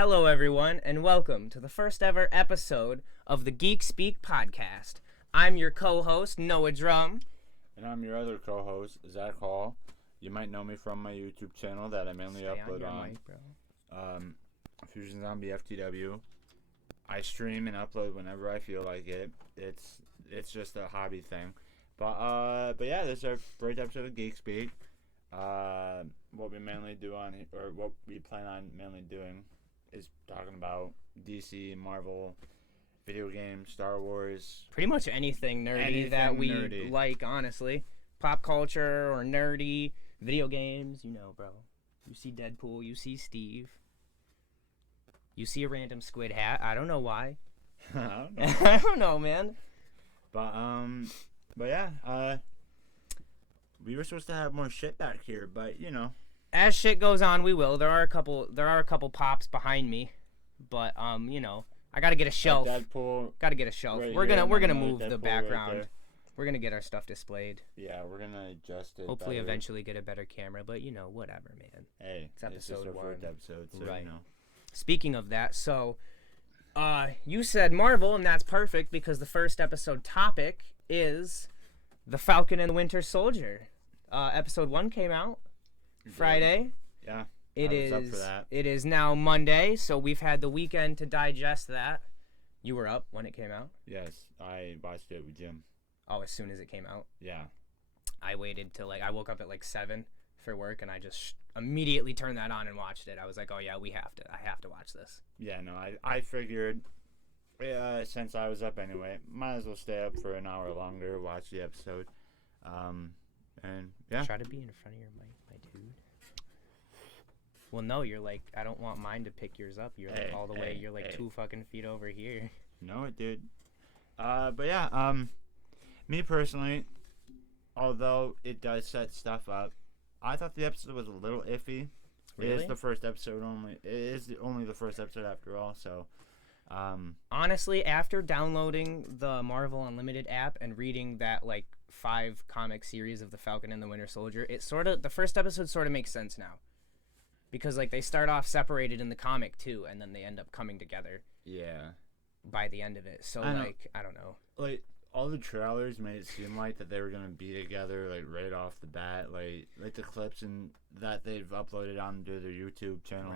Hello, everyone, and welcome to the first ever episode of the GeeksspeaK podcast. I'm your co-host, Noah Drum. And I'm your other co-host, Zach Hall. You might know me from my YouTube channel that I mainly upload on Fusion Zombie FTW. I stream and upload whenever I feel like it. It's just a hobby thing. But yeah, this is our first episode of GeeksspeaK. What we mainly do or what we plan on mainly doing is talking about DC, Marvel, video games, Star Wars. Pretty much anything nerdy that we like, honestly. Pop culture or nerdy, video games, you know, bro. You see Deadpool, you see Steve. You see a random squid hat. I don't know why. I don't know. I don't know, man. But yeah, we were supposed to have more shit back here, but you know. As shit goes on, we will. There are a couple pops behind me, but you know, I gotta get a shelf. Deadpool. Gotta get a shelf. Right we're gonna move Deadpool the background. Right, we're gonna get our stuff displayed. Yeah, we're gonna adjust it. Hopefully, better. Eventually get a better camera, but you know, whatever, man. Hey, it's episode just our 1. first episode, so right. You know. Speaking of that, so you said Marvel, and that's perfect because the first episode topic is the Falcon and the Winter Soldier. Episode 1 came out Friday. Yeah. It I was up for that. It is now Monday, so we've had the weekend to digest that. You were up when it came out? Yes, I watched it with Jim. Oh, as soon as it came out? Yeah. I waited till I woke up at 7 for work, and I just immediately turned that on and watched it. I was like, oh yeah, I have to watch this. Yeah, no, I figured, since I was up anyway, might as well stay up for an hour longer, watch the episode. And yeah. Try to be in front of your mic, my dude. Well, no, you're I don't want mine to pick yours up. You're all the way. You're 2 fucking feet over here. No, it did. But yeah, me personally, although it does set stuff up, I thought the episode was a little iffy. Really? It is the first episode only. It is only the first episode after all. So, honestly, after downloading the Marvel Unlimited app and reading that 5 comic series of the Falcon and the Winter Soldier, the first episode sort of makes sense now. Because they start off separated in the comic too, and then they end up coming together. Yeah. By the end of it, so I don't know. All the trailers made it seem like that they were gonna be together right off the bat. Like the clips and that they've uploaded onto their YouTube channel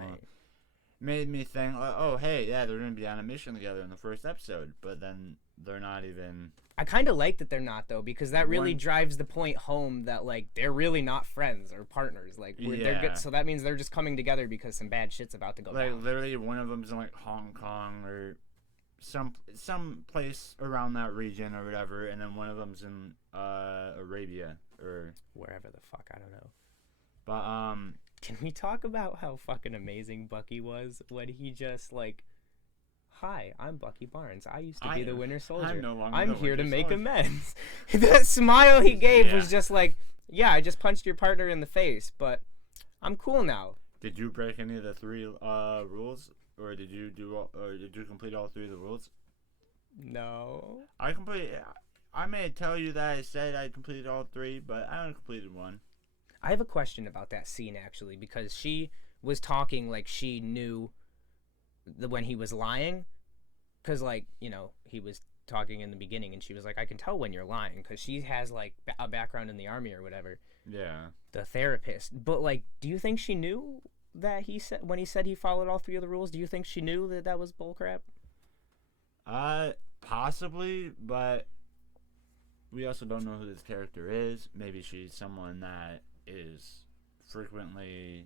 made me think, oh hey, yeah, they're gonna be on a mission together in the first episode, but then they're not even. I kind of like that they're not though, because that really drives the point home that they're really not friends or partners. They're good, so that means they're just coming together because some bad shit's about to go down. Literally, one of them's in Hong Kong or some place around that region or whatever, and then one of them's in Arabia or wherever the fuck, I don't know. But can we talk about how fucking amazing Bucky was when he just hi, I'm Bucky Barnes. I used to be the Winter Soldier. I'm here to make amends. That smile he gave was just yeah, I just punched your partner in the face, but I'm cool now. Did you break any of the 3 rules, or did you complete all 3 of the rules? No. I may tell you that I said I completed all 3, but I only completed 1. I have a question about that scene actually, because she was talking like she knew when he was lying, because he was talking in the beginning and she was like, I can tell when you're lying, because she has a background in the army or whatever. Yeah. The therapist. But do you think she knew that when he said he followed all 3 of the rules, do you think she knew that was bullcrap? Possibly, but we also don't know who this character is. Maybe she's someone that is frequently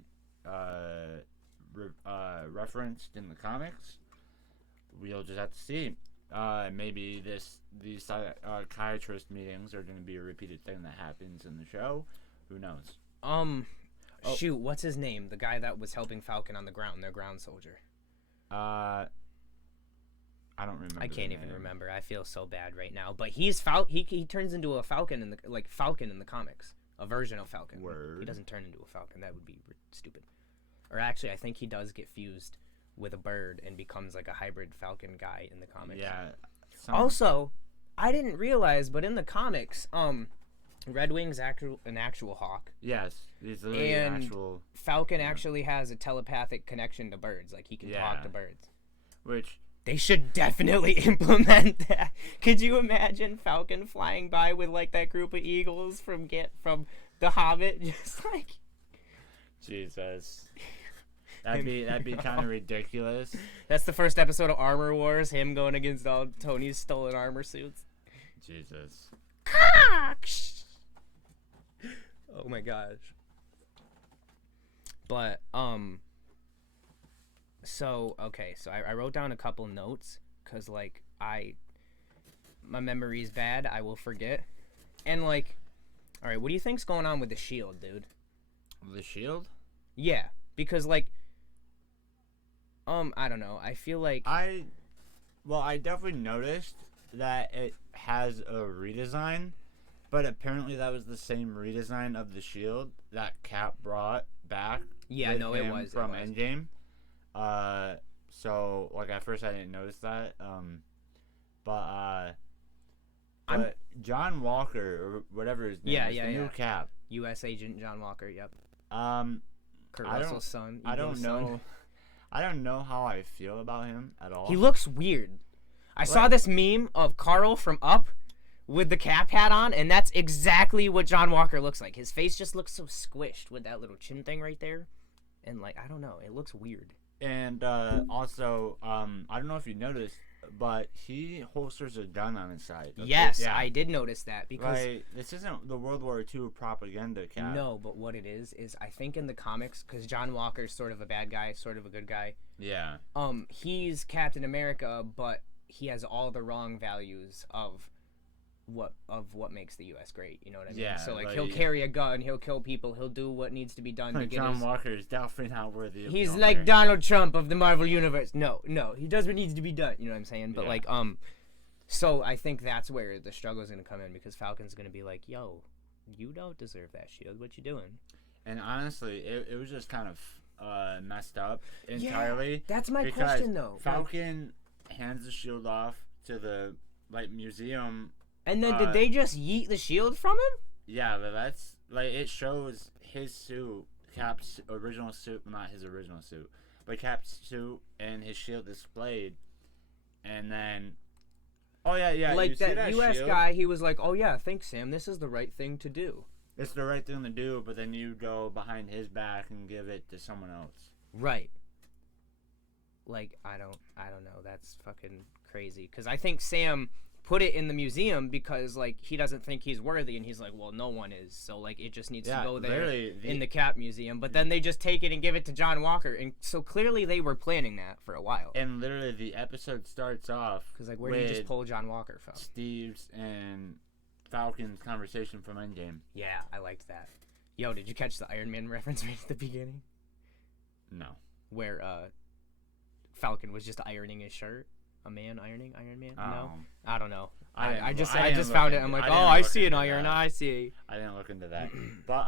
referenced in the comics. We'll just have to see. Maybe these psychiatrist meetings are going to be a repeated thing that happens in the show. Who knows? Shoot, what's his name? The guy that was helping Falcon on the ground, their ground soldier. I don't remember. I can't even remember. I feel so bad right now. But he's he turns into a Falcon in the Falcon in the comics, a version of Falcon. Word. He doesn't turn into a Falcon. That would be stupid. Or actually, I think he does get fused with a bird and becomes a hybrid Falcon guy in the comics. Yeah. Also, I didn't realize, but in the comics, Red Wing's an actual hawk. Yes, he's literally an actual. Falcon actually has a telepathic connection to birds. Like, he can talk to birds. Which they should definitely implement that. Could you imagine Falcon flying by with like that group of eagles from The Hobbit, just like? Jesus. That'd be kind of ridiculous. That's the first episode of Armor Wars, him going against all Tony's stolen armor suits. Jesus. Oh my gosh. But so I wrote down a couple notes because like my memory's bad. I will forget. And like, all right, what do you think's going on with the shield, dude? The shield? Yeah, because like, I don't know. I feel like I definitely noticed that it has a redesign, but apparently that was the same redesign of the shield that Cap brought back. Yeah, no, it was from Endgame. So like at first I didn't notice that. But John Walker or whatever his name is, the new Cap. U.S. Agent John Walker. Yep. Kurt I Russell's son. I don't know. I don't know how I feel about him at all. He looks weird. I saw this meme of Carl from Up with the Cap hat on, and that's exactly what John Walker looks like. His face just looks so squished with that little chin thing right there. And, like, I don't know. It looks weird. And also, I don't know if you noticed, but he holsters a gun on his side. Yes, yeah. I did notice that. Because this isn't the World War II propaganda Cap. No, but what it is I think in the comics, because John Walker's sort of a bad guy, sort of a good guy. Yeah. He's Captain America, but he has all the wrong values of what makes the U.S. great, you know what I mean? Yeah, so like he'll carry a gun, he'll kill people, he'll do what needs to be done to get John Walker is definitely not worthy of He's like Donald Trump of the Marvel Universe. No, he does what needs to be done, you know what I'm saying? But like so I think that's where the struggle is going to come in, because Falcon's going to be like, yo, you don't deserve that shield, what you doing? And honestly, it was just kind of messed up entirely. Yeah, that's my question though. Falcon hands the shield off to the museum. And then did they just yeet the shield from him? Yeah, but that's like it shows his suit, Cap's original suit, well, not his original suit, but Cap's suit and his shield displayed, and then like that U.S. shield guy, he was like, oh yeah, thanks Sam, this is the right thing to do. It's the right thing to do, but then you go behind his back and give it to someone else. Right. Like I don't know, that's fucking crazy, because I think Sam put it in the museum because like he doesn't think he's worthy, and he's like, well, no one is, so like it just needs to go there in the Cap museum. But then they just take it and give it to John Walker, and so clearly they were planning that for a while. And literally the episode starts off because like where did you just pull John Walker from? Steve's and Falcon's conversation from Endgame. Yeah, I liked that. Yo, did you catch the Iron Man reference right at the beginning? No. Where Falcon was just ironing his shirt. A man ironing Iron Man? No, I don't know. I just found it. I'm like, I see an iron. I see. I didn't look into that, but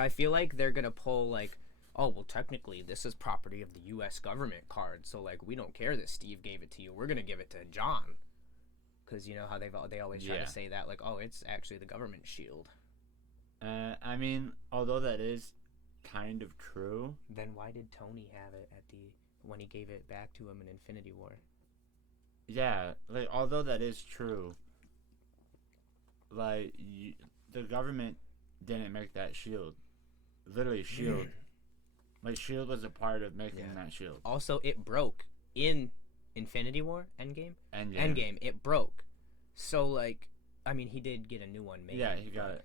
I feel like they're gonna pull like, oh well, technically this is property of the U.S. government card, so like we don't care that Steve gave it to you. We're gonna give it to John, because you know how they always try to say that like, oh, it's actually the government shield. I mean, although that is kind of true, then why did Tony have it when he gave it back to him in Infinity War? Yeah, like although that is true, like the government didn't make that shield. Literally, shield. Like shield was a part of making that shield. Also, it broke in Infinity War, Endgame. It broke. So like, I mean, he did get a new one made. Yeah, he got it.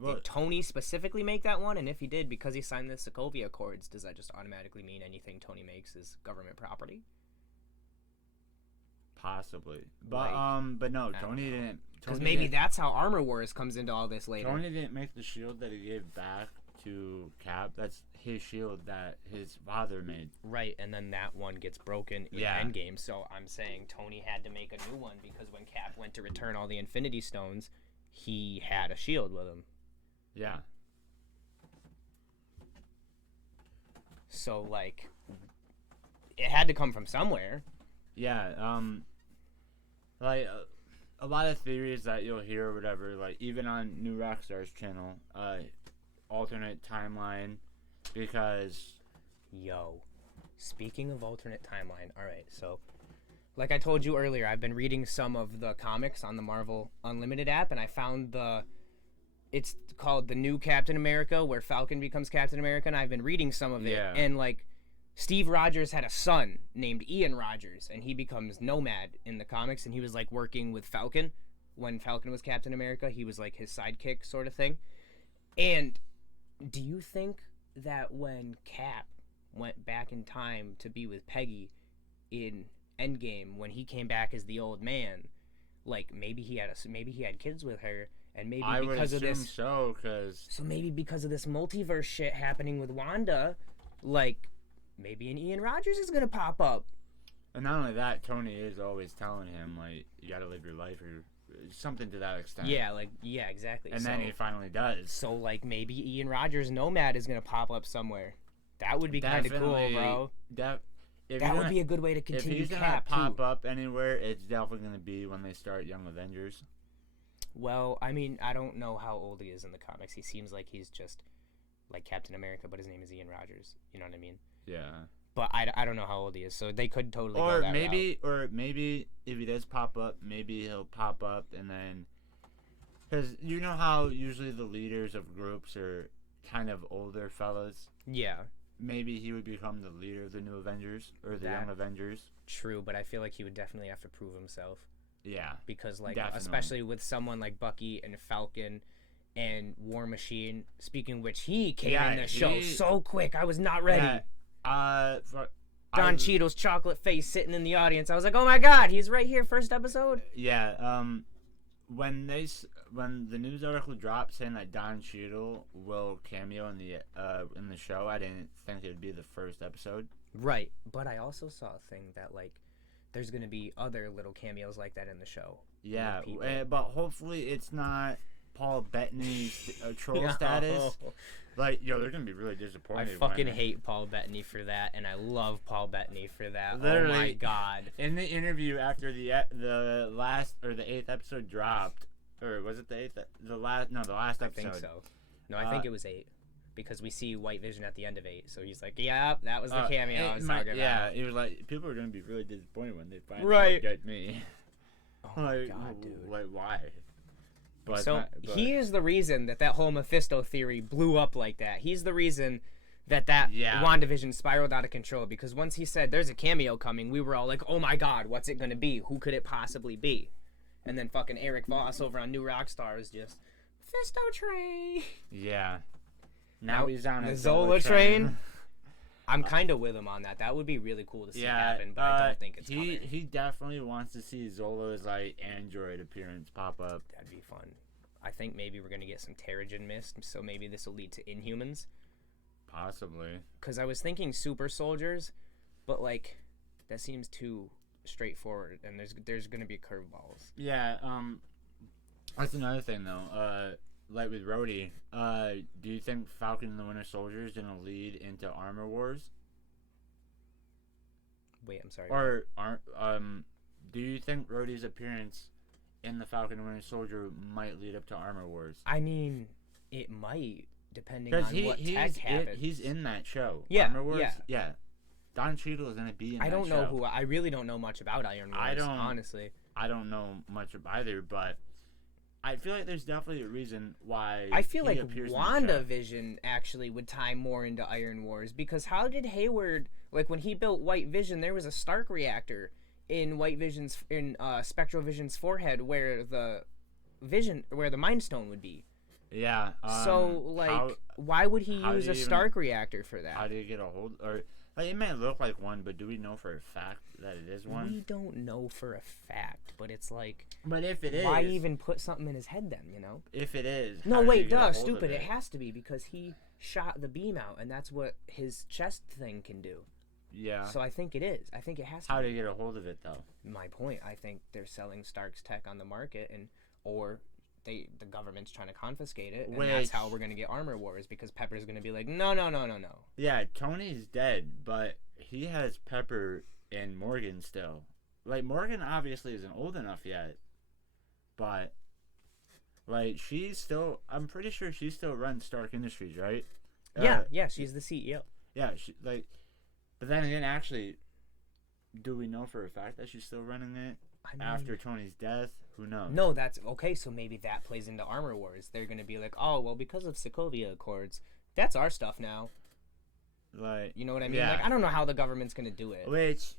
Well, did Tony specifically make that one? And if he did, because he signed the Sokovia Accords, does that just automatically mean anything Tony makes is government property? Possibly, but no, Tony didn't. Because maybe that's how Armor Wars comes into all this later. Tony didn't make the shield that he gave back to Cap. That's his shield that his father made. Right, and then that one gets broken in Endgame. So I'm saying Tony had to make a new one because when Cap went to return all the Infinity Stones, he had a shield with him. Yeah. So like, it had to come from somewhere. Yeah. a lot of theories that you'll hear or whatever, like even on New Rockstar's channel, alternate timeline, because speaking of alternate timeline, all right, so like I told you earlier, I've been reading some of the comics on the Marvel Unlimited app, and I found it's called The New Captain America, where Falcon becomes Captain America, and I've been reading some of it, and like Steve Rogers had a son named Ian Rogers, and he becomes Nomad in the comics, and he was like working with Falcon when Falcon was Captain America. He was like his sidekick sort of thing. And do you think that when Cap went back in time to be with Peggy in Endgame, when he came back as the old man, like maybe he had kids with her, and maybe because of this, so maybe because of this multiverse shit happening with Wanda, like maybe an Ian Rogers is gonna pop up. And not only that, Tony is always telling him like you gotta live your life or something to that extent. Yeah, exactly. And then he finally does. So like maybe Ian Rogers' Nomad is gonna pop up somewhere. That would be kind of cool, bro. That would be a good way to continue. If he's gonna pop up anywhere, it's definitely gonna be when they start Young Avengers. Well, I mean, I don't know how old he is in the comics. He seems like he's just like Captain America, but his name is Ian Rogers. You know what I mean? Yeah. But I don't know how old he is, so they could totally or go that maybe route. Or maybe if he does pop up, maybe he'll pop up and then, because you know how usually the leaders of groups are kind of older fellas. Yeah. Maybe he would become the leader of the New Avengers or the Young Avengers. True, but I feel like he would definitely have to prove himself. Yeah. Because like definitely. Especially with someone like Bucky and Falcon and War Machine. Speaking of which, he came in the show so quick. I was not ready. Don Cheadle's chocolate face sitting in the audience. I was like, oh my god, he's right here, first episode. Yeah. When the news article dropped saying that Don Cheadle will cameo in the show, I didn't think it would be the first episode. Right, but I also saw a thing that like there's gonna be other little cameos like that in the show. Yeah, but hopefully it's not Paul Bettany's troll status. Like, they're gonna be really disappointed. I fucking hate Paul Bettany for that, and I love Paul Bettany for that. Literally, oh my god! In the interview after the last or the 8th episode dropped, or was it the 8th? The last episode. I think so. No, I think it was 8. Because we see White Vision at the end of 8, so he's like, "Yeah, that was the cameo I was talking about." Yeah, it was like people are gonna be really disappointed when they find out get me. Oh my god, dude! Like, why? But he is the reason that whole Mephisto theory blew up like that. He's the reason that WandaVision spiraled out of control. Because once he said there's a cameo coming, we were all like, "Oh my god, what's it gonna be? Who could it possibly be?" And then fucking Eric Voss over on New Rockstar is just Mephisto train. Yeah. Now he's on the Zola train. I'm kind of with him on that. That would be really cool to see happen, but I don't think it's coming. He definitely wants to see Zola's like android appearance pop up. That'd be fun. I think maybe we're gonna get some Terrigen Mist, so maybe this will lead to Inhumans. Possibly. Because I was thinking super soldiers, but like that seems too straightforward, and there's gonna be curveballs. Yeah. That's another thing though. Like with Rhodey, do you think Falcon and the Winter Soldier is gonna lead into Armor Wars? Wait, I'm sorry. Or do you think Rhodey's appearance in the Falcon and Winter Soldier might lead up to Armor Wars? I mean, it might, depending on what tech happens. He's in that show. Yeah, Armor Wars? Yeah. Don Cheadle is gonna be in that show. I don't know I really don't know much about Iron Wars, honestly. I don't know much of either, but I feel like there's definitely a reason why. I feel like WandaVision actually would tie more into Iron Wars, because how did Hayward, like when he built White Vision, there was a Stark reactor in Spectral Vision's forehead where the Mind Stone would be. Yeah. So like, why would he use a Stark reactor for that? How do you get a hold? Or like, it may look like one, but do we know for a fact that it is one? We don't know for a fact, but it's like. But if it is, why even put something in his head then? You know. If it is. No, wait, duh, stupid. It has to be because he shot the beam out, and that's what his chest thing can do. Yeah. So I think it is. I think it has to. How do you get a hold of it though? My point. I think they're selling Stark's tech on the market, or the government's trying to confiscate it, and that's how we're gonna get Armor Wars, because Pepper's gonna be like, no. Yeah, Tony's dead, but he has Pepper and Morgan still. Like, Morgan obviously isn't old enough yet. but like I'm pretty sure she still runs Stark Industries, right? Yeah, she's the CEO. Yeah, but then again, actually, do we know for a fact that she's still running it after Tony's death? Who knows? No, that's okay. So maybe that plays into Armor Wars. They're gonna be like, oh well, because of Sokovia Accords, that's our stuff now. Like, you know what I mean? Yeah. Like, I don't know how the government's gonna do it. Which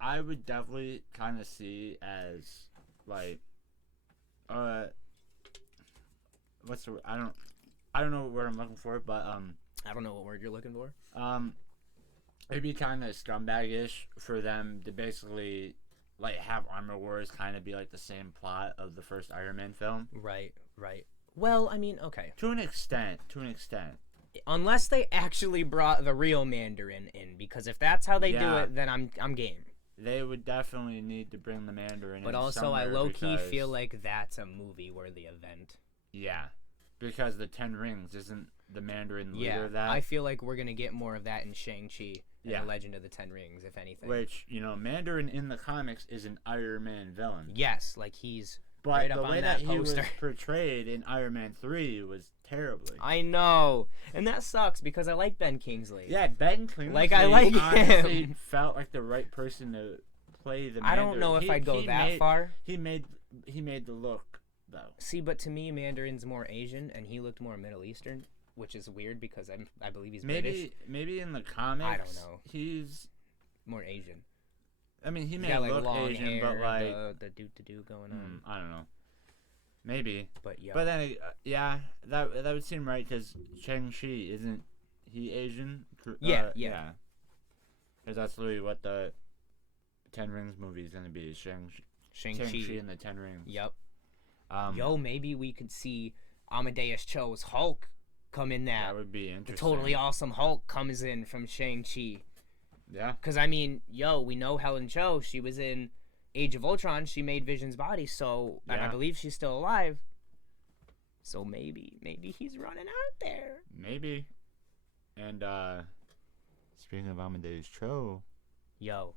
I would definitely kind of see as like, what's the? I don't know what word I'm looking for, but I don't know what word you're looking for. It'd be kind of scumbag-ish for them to basically like have Armor Wars kind of be like the same plot of the first Iron Man film. Right. Well, I mean, okay. To an extent. Unless they actually brought the real Mandarin in, because if that's how they do it, then I'm game. They would definitely need to bring the Mandarin in. But also, I low-key feel like that's a movie-worthy event. Yeah, because the Ten Rings isn't the Mandarin leader of that. I feel like we're gonna get more of that in Shang-Chi and the Legend of the Ten Rings, if anything. Which, Mandarin in the comics is an Iron Man villain. Yes, like he's right up on that poster. But the way that he was portrayed in Iron Man 3 was terribly. I know, and that sucks because I like Ben Kingsley. Yeah, Ben Kingsley. Like, I like him. Felt like the right person to play the Mandarin. I don't know if I'd go that far. He made the look, though. See, but to me, Mandarin's more Asian, and he looked more Middle Eastern, which is weird because I believe he's British. Maybe in the comics, I don't know. He's more Asian. I mean, he may look long Asian, hair, but like the do going on. I don't know. Maybe. But yeah. But then, that would seem right because Shang-Chi isn't he Asian? Yeah. Because that's literally what the Ten Rings movie is gonna be. Shang-Chi and the Ten Rings. Yep. Maybe we could see Amadeus Cho's Hulk come in that. That would be interesting. The totally awesome Hulk comes in from Shang-Chi. Yeah. Because, I mean, we know Helen Cho. She was in Age of Ultron. She made Vision's body, so... And I believe she's still alive. So maybe he's running out there. Maybe. And, speaking of Amadeus Cho... Yo.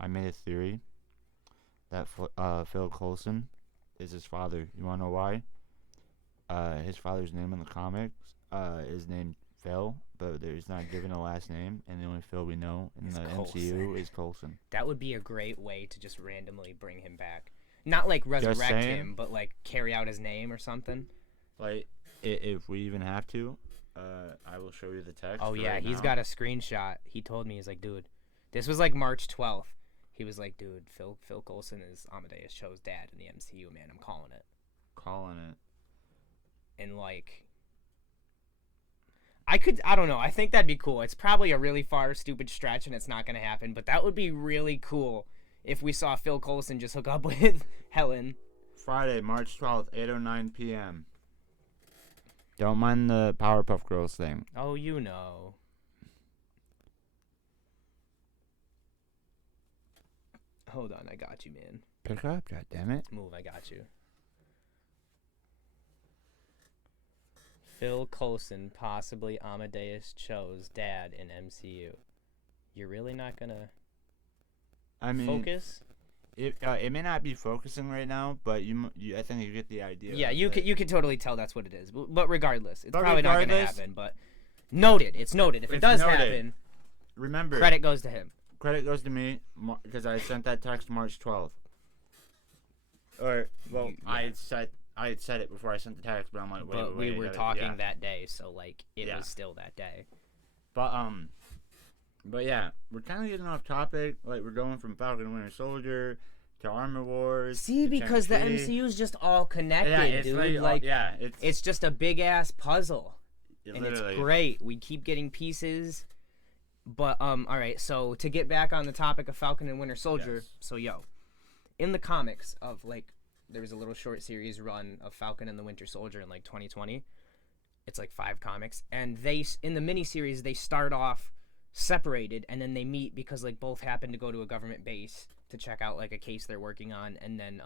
I made a theory that Phil Coulson is his father. You want to know why? His father's name in the comics is named Phil, but there's not given a last name, and the only Phil we know in the MCU is Coulson. That would be a great way to just randomly bring him back. Not like resurrect him, but like carry out his name or something. Like, if we even have to, I will show you the text. Oh yeah, he's got a screenshot. He told me, he's like, dude, this was like March 12th. He was like, dude, Phil Coulson is Amadeus Cho's dad in the MCU, man. I'm calling it. And like, I don't know. I think that'd be cool. It's probably a really far, stupid stretch, and it's not going to happen. But that would be really cool if we saw Phil Coulson just hook up with Helen. Friday, March 12th, 8:09 p.m. Don't mind the Powerpuff Girls thing. Oh, you know. Hold on, I got you, man. Pick up, goddammit. Move, I got you. Phil Coulson, possibly Amadeus Cho's dad in MCU. You're really not gonna focus? It may not be focusing right now, but I think you get the idea. Yeah, you can totally tell that's what it is. But regardless, it's probably not gonna happen. But noted, it's noted. If it does happen, remember, credit goes to him. Credit goes to me because I sent that text March 12th. I had said it before I sent the text, but I'm like, wait. But we were talking that day, so like it was still that day. But yeah, we're kind of getting off topic. Like, we're going from Falcon and Winter Soldier to Armor Wars. See, because the MCU is just all connected, dude. It's just a big ass puzzle, and it's great. We keep getting pieces. But all right. So to get back on the topic of Falcon and Winter Soldier, so in the comics of like. There was a little short series run of Falcon and the Winter Soldier in like 2020. It's like 5 comics, and in the miniseries they start off separated, and then they meet because like both happen to go to a government base to check out like a case they're working on, and then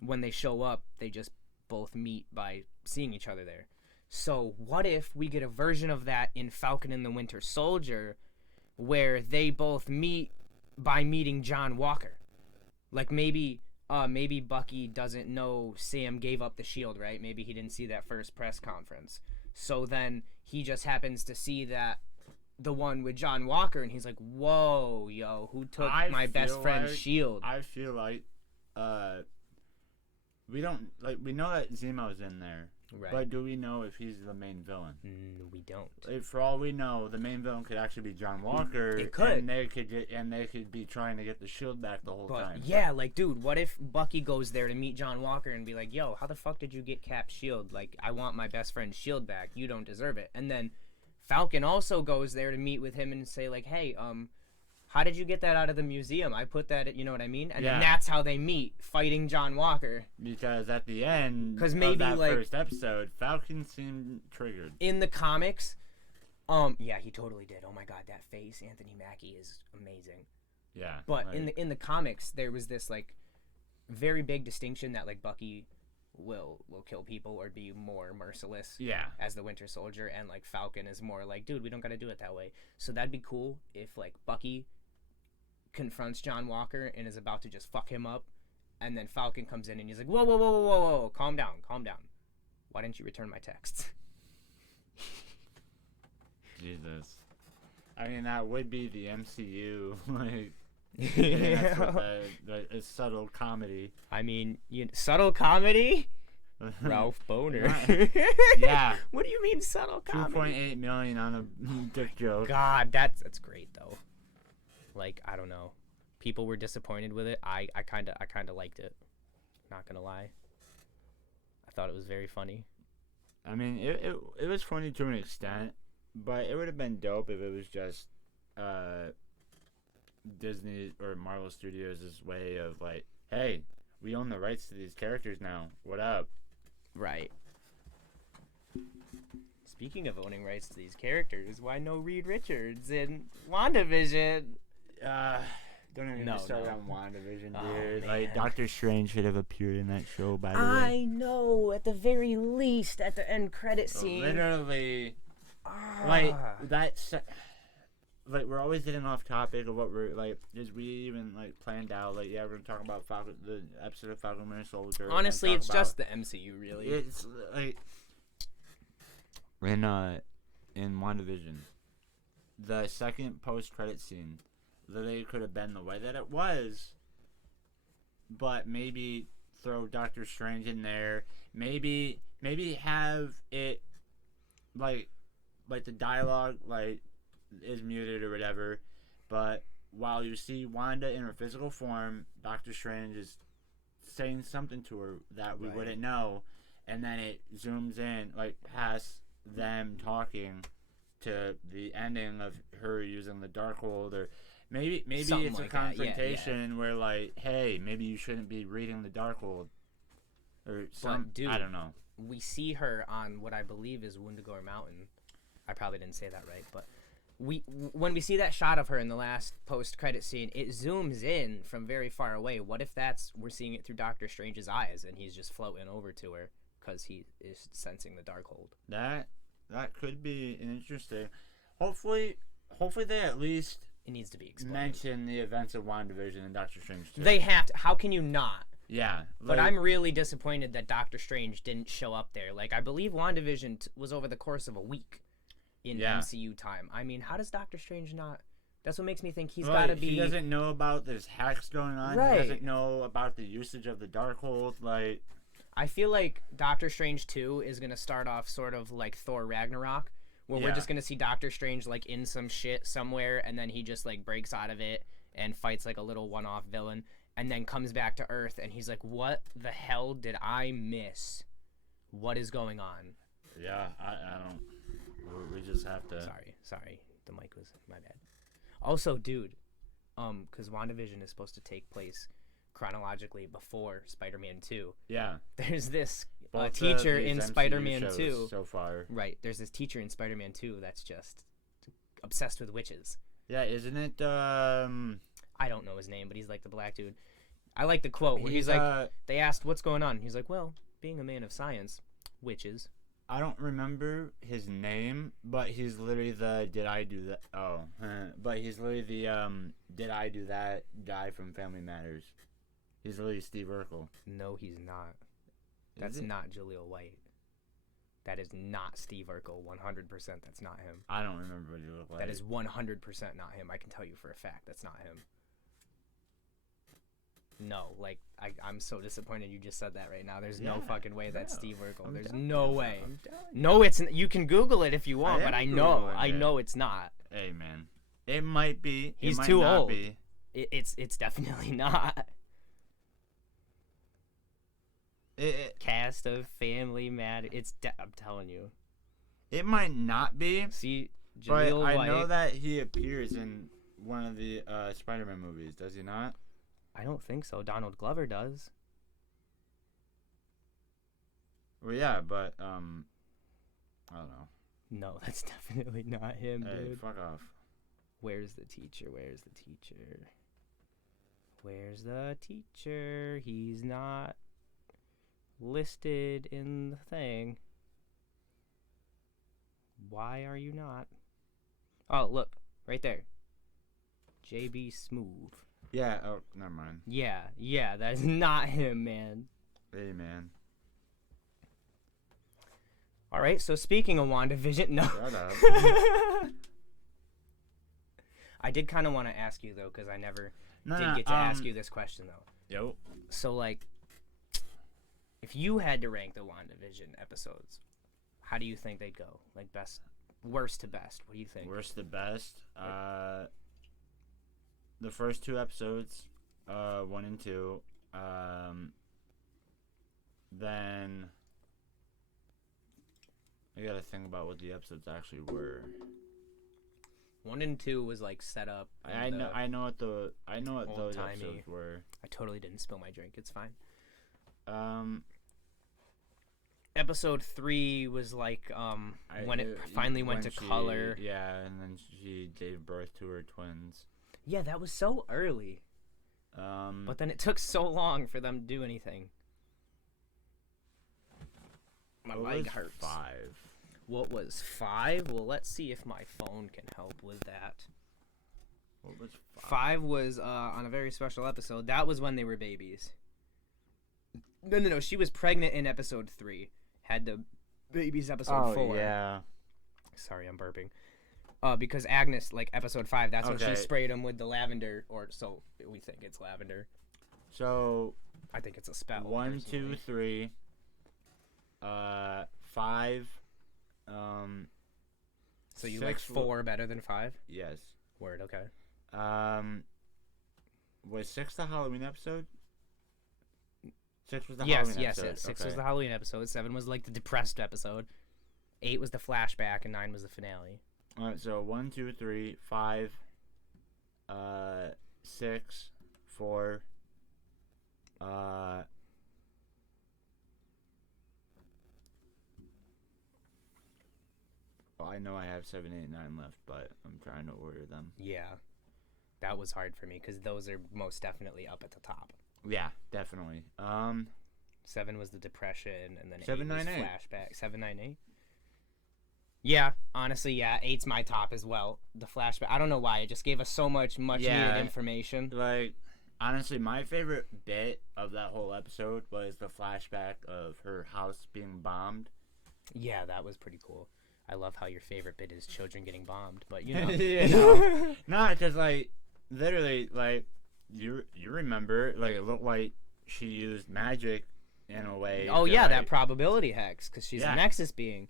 when they show up, they just both meet by seeing each other there. So what if we get a version of that in Falcon and the Winter Soldier, where they both meet by meeting John Walker, like maybe. maybe Bucky doesn't know Sam gave up the shield, right? Maybe he didn't see that first press conference. So then he just happens to see that the one with John Walker, and he's like, whoa, yo, who took my best friend's shield? I feel like we don't, like, we know that Zemo's in there. Right. But do we know if he's the main villain? We don't. Like, for all we know, the main villain could actually be John Walker. It could. And they could be trying to get the shield back the whole time. Yeah, like, dude, what if Bucky goes there to meet John Walker and be like, yo, how the fuck did you get Cap's shield? Like, I want my best friend's shield back. You don't deserve it. And then Falcon also goes there to meet with him and say, like, hey, how did you get that out of the museum? I put that, you know what I mean? And then that's how they meet, fighting John Walker. Because at the end of that first episode, Falcon seemed triggered. In the comics, yeah, he totally did. Oh my god, that face, Anthony Mackie, is amazing. Yeah. But like, in the comics, there was this, like, very big distinction that, like, Bucky will kill people or be more merciless as the Winter Soldier, and, like, Falcon is more like, dude, we don't gotta do it that way. So that'd be cool if, like, Bucky confronts John Walker and is about to just fuck him up, and then Falcon comes in and he's like, whoa, calm down. Why didn't you return my texts? Jesus. I mean, that would be the MCU, like, a subtle comedy. I mean, subtle comedy? Ralph Boner. Yeah. What do you mean subtle comedy? $2.8 million on a dick joke. God, that's great though. Like, I don't know. People were disappointed with it. I kind of liked it. Not gonna lie. I thought it was very funny. I mean, it was funny to an extent, but it would have been dope if it was just Disney or Marvel Studios' way of, like, hey, we own the rights to these characters now. What up? Right. Speaking of owning rights to these characters, why no Reed Richards in WandaVision? Don't even start on WandaVision, dude. Oh, like, Doctor Strange should have appeared in that show, by the way. I know, at the very least, at the end credit scene. Literally, like, that's, like, we're always getting off topic of what we're, like, is we even, like, planned out, like, yeah, we're going to talk about Falcon, the episode of Falcon Winter Soldier. Honestly, it's just the MCU, really. It's, like, in WandaVision, the second post-credit scene, literally could have been the way that it was, but maybe throw Doctor Strange in there. Maybe have it like the dialogue like is muted or whatever, but while you see Wanda in her physical form, Doctor Strange is saying something to her that we wouldn't know, and then it zooms in like past them talking to the ending of her using the Darkhold, or maybe something it's like a confrontation where, like, hey, maybe you shouldn't be reading the Darkhold, or some. Dude, I don't know. We see her on what I believe is Wundagore Mountain. I probably didn't say that right, but when we see that shot of her in the last post-credit scene, it zooms in from very far away. What if we're seeing it through Doctor Strange's eyes, and he's just floating over to her because he is sensing the Darkhold? That could be interesting. Hopefully they at least. It needs to be explained. Mention the events of WandaVision and Doctor Strange 2. They have to. How can you not? Yeah. But I'm really disappointed that Doctor Strange didn't show up there. Like, I believe WandaVision was over the course of a week in MCU time. I mean, how does Doctor Strange not... That's what makes me think he's got to be... He doesn't know about this hacks going on. Right. He doesn't know about the usage of the Darkhold. Like, I feel like Doctor Strange 2 is going to start off sort of like Thor Ragnarok, where we're just going to see Doctor Strange, like, in some shit somewhere, and then he just, like, breaks out of it and fights, like, a little one-off villain, and then comes back to Earth, and he's like, what the hell did I miss? What is going on? Yeah, I don't... We just have to... Sorry. The mic was... My bad. Also, dude, because WandaVision is supposed to take place chronologically before Spider-Man 2. Yeah. There's this teacher in Spider-Man 2. So far. Right. There's this teacher in Spider-Man 2 that's just obsessed with witches. Yeah, isn't it, I don't know his name, but he's like the black dude. I like the quote where he's like, they asked, what's going on? He's like, well, being a man of science, witches. I don't remember his name, but he's literally the did I do that? But he's literally the did I do that guy from Family Matters. He's really Steve Urkel. No, he's not. That's not Jaleel White. That is not Steve Urkel. 100%. That's not him. I don't remember what he looked like. That is 100% not him. I can tell you for a fact that's not him. No, like, I'm so disappointed you just said that right now. There's no fucking way that's Steve Urkel. There's no way. No, it's you can Google it if you want, but I know it's not. Hey, man. It might be. He's too old. It's definitely not. Cast of Family Matters. I'm telling you. It might not be. See, Jaleel White. I know that he appears in one of the Spider-Man movies. Does he not? I don't think so. Donald Glover does. Well, yeah, but I don't know. No, that's definitely not him, dude. Hey, fuck off. Where's the teacher? Where's the teacher? Where's the teacher? He's not listed in the thing. Why are you not? Oh, look. Right there. JB Smoove. Yeah, oh, never mind. Yeah, that is not him, man. Hey, man. All right, so speaking of WandaVision, no. Shut up. I did kind of want to ask you, though, because I never did get to ask you this question, though. Yo. So, like, if you had to rank the WandaVision episodes, how do you think they'd go? Like, worst to best. What do you think? Worst to best? The first 2 episodes, 1 and 2. Then I gotta think about what the episodes actually were. 1 and 2 was like set up. I know what those episodes were. I totally didn't spill my drink. It's fine. Episode 3 was like when it finally went to color. Yeah, and then she gave birth to her twins. Yeah, that was so early. But then it took so long for them to do anything. My leg hurts. 5? What was 5? Well, let's see if my phone can help with that. What was 5? 5 was on a very special episode. That was when they were babies. No. She was pregnant in episode 3. Had the babies episode 4. Oh, yeah. Sorry, I'm burping. Because Agnes, like episode 5, that's when she sprayed him with the lavender, or so we think it's lavender. So I think it's a spell. 1, 2, 3, 5. So you like 4 better than 5? Yes. Word. Okay. Was 6 the Halloween episode? 6 was the Halloween episode. Yes. 6 was the Halloween episode. 7 was like the depressed episode. 8 was the flashback, and 9 was the finale. All right, so 1, 2, 3, 5, 6, 4, well, I know I have 7, 8, 9 left, but I'm trying to order them. Yeah, that was hard for me because those are most definitely up at the top. Yeah, definitely. 7 was the depression, and then 7, 8 was 9, 8. flashback. 7, 9, 8. Yeah, honestly, yeah, 8's my top as well. The flashback, I don't know why, it just gave us so much needed information. Like, honestly, my favorite bit of that whole episode was the flashback of her house being bombed. Yeah, that was pretty cool. I love how your favorite bit is children getting bombed, but you know. No, because, like, literally, like, you remember, like, it looked like she used magic in a way. Oh, yeah, that probability hex, because she's a Nexus being.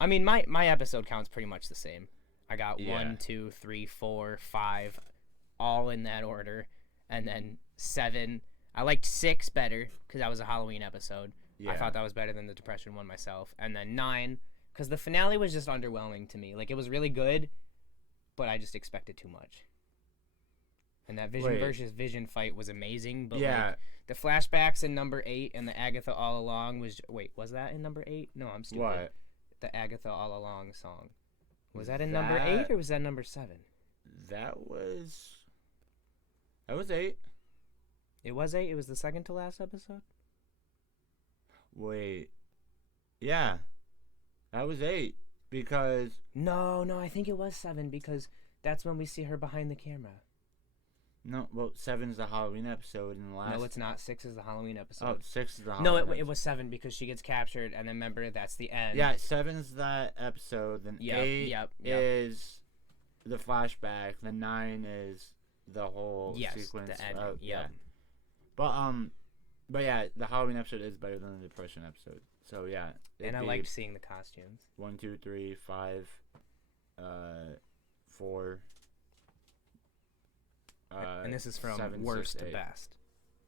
I mean, my episode count's pretty much the same. I got 1, 2, 3, 4, 5, all in that order. And then 7. I liked 6 better, because that was a Halloween episode. Yeah. I thought that was better than the Depression one myself. And then 9, because the finale was just underwhelming to me. Like, it was really good, but I just expected too much. And that Vision versus Vision fight was amazing, but like, the flashbacks in number 8 and the Agatha All Along was... Wait, was that in number 8? No, I'm stupid. What? The Agatha All Along song. Was that in number 8 or was that number 7? That was 8. It was 8? It was the second to last episode? Wait. Yeah. That was 8. Because... No, I think it was 7 because that's when we see her behind the camera. No, well, 7 is the Halloween episode, and the last... No, it's not. 6 is the Halloween episode. Oh, 6 is the Halloween episode. No, it was 7 because she gets captured, and then remember, that's the end. Yeah, 7 is that episode, then 8 is the flashback, then 9 is the whole sequence. The ending, yeah. But yeah, the Halloween episode is better than the depression episode. So yeah. And I liked seeing the costumes. 1, 2, 3, 5, 4. And this is from 7, worst 6, to 8. best.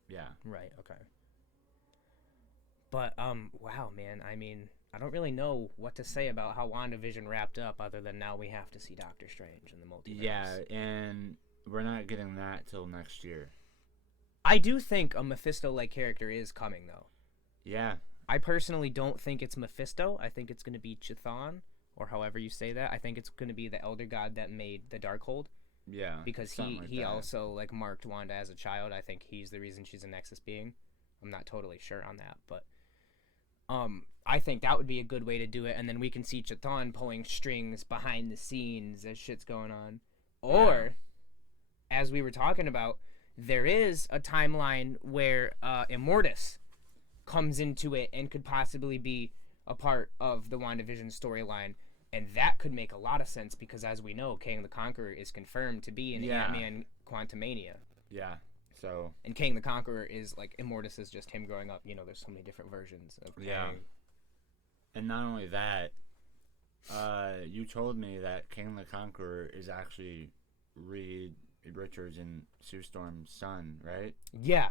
Yeah. Right, okay. But, wow, man, I mean, I don't really know what to say about how WandaVision wrapped up other than now we have to see Doctor Strange in the multiverse. Yeah, and we're not getting that till next year. I do think a Mephisto-like character is coming, though. Yeah. I personally don't think it's Mephisto. I think it's going to be Chthon, or however you say that. I think it's going to be the elder god that made the Darkhold. Yeah. Because he also, like, marked Wanda as a child. I think he's the reason she's a Nexus being. I'm not totally sure on that, but I think that would be a good way to do it, and then we can see Chthon pulling strings behind the scenes as shit's going on. Or, as we were talking about, there is a timeline where Immortus comes into it and could possibly be a part of the WandaVision storyline, and that could make a lot of sense because, as we know, Kang the Conqueror is confirmed to be in Ant-Man Quantumania. Yeah. So. And Kang the Conqueror is like Immortus is just him growing up. You know, there's so many different versions of Kang. Yeah. And not only that, you told me that Kang the Conqueror is actually Reed Richards and Sue Storm's son, right? Yeah.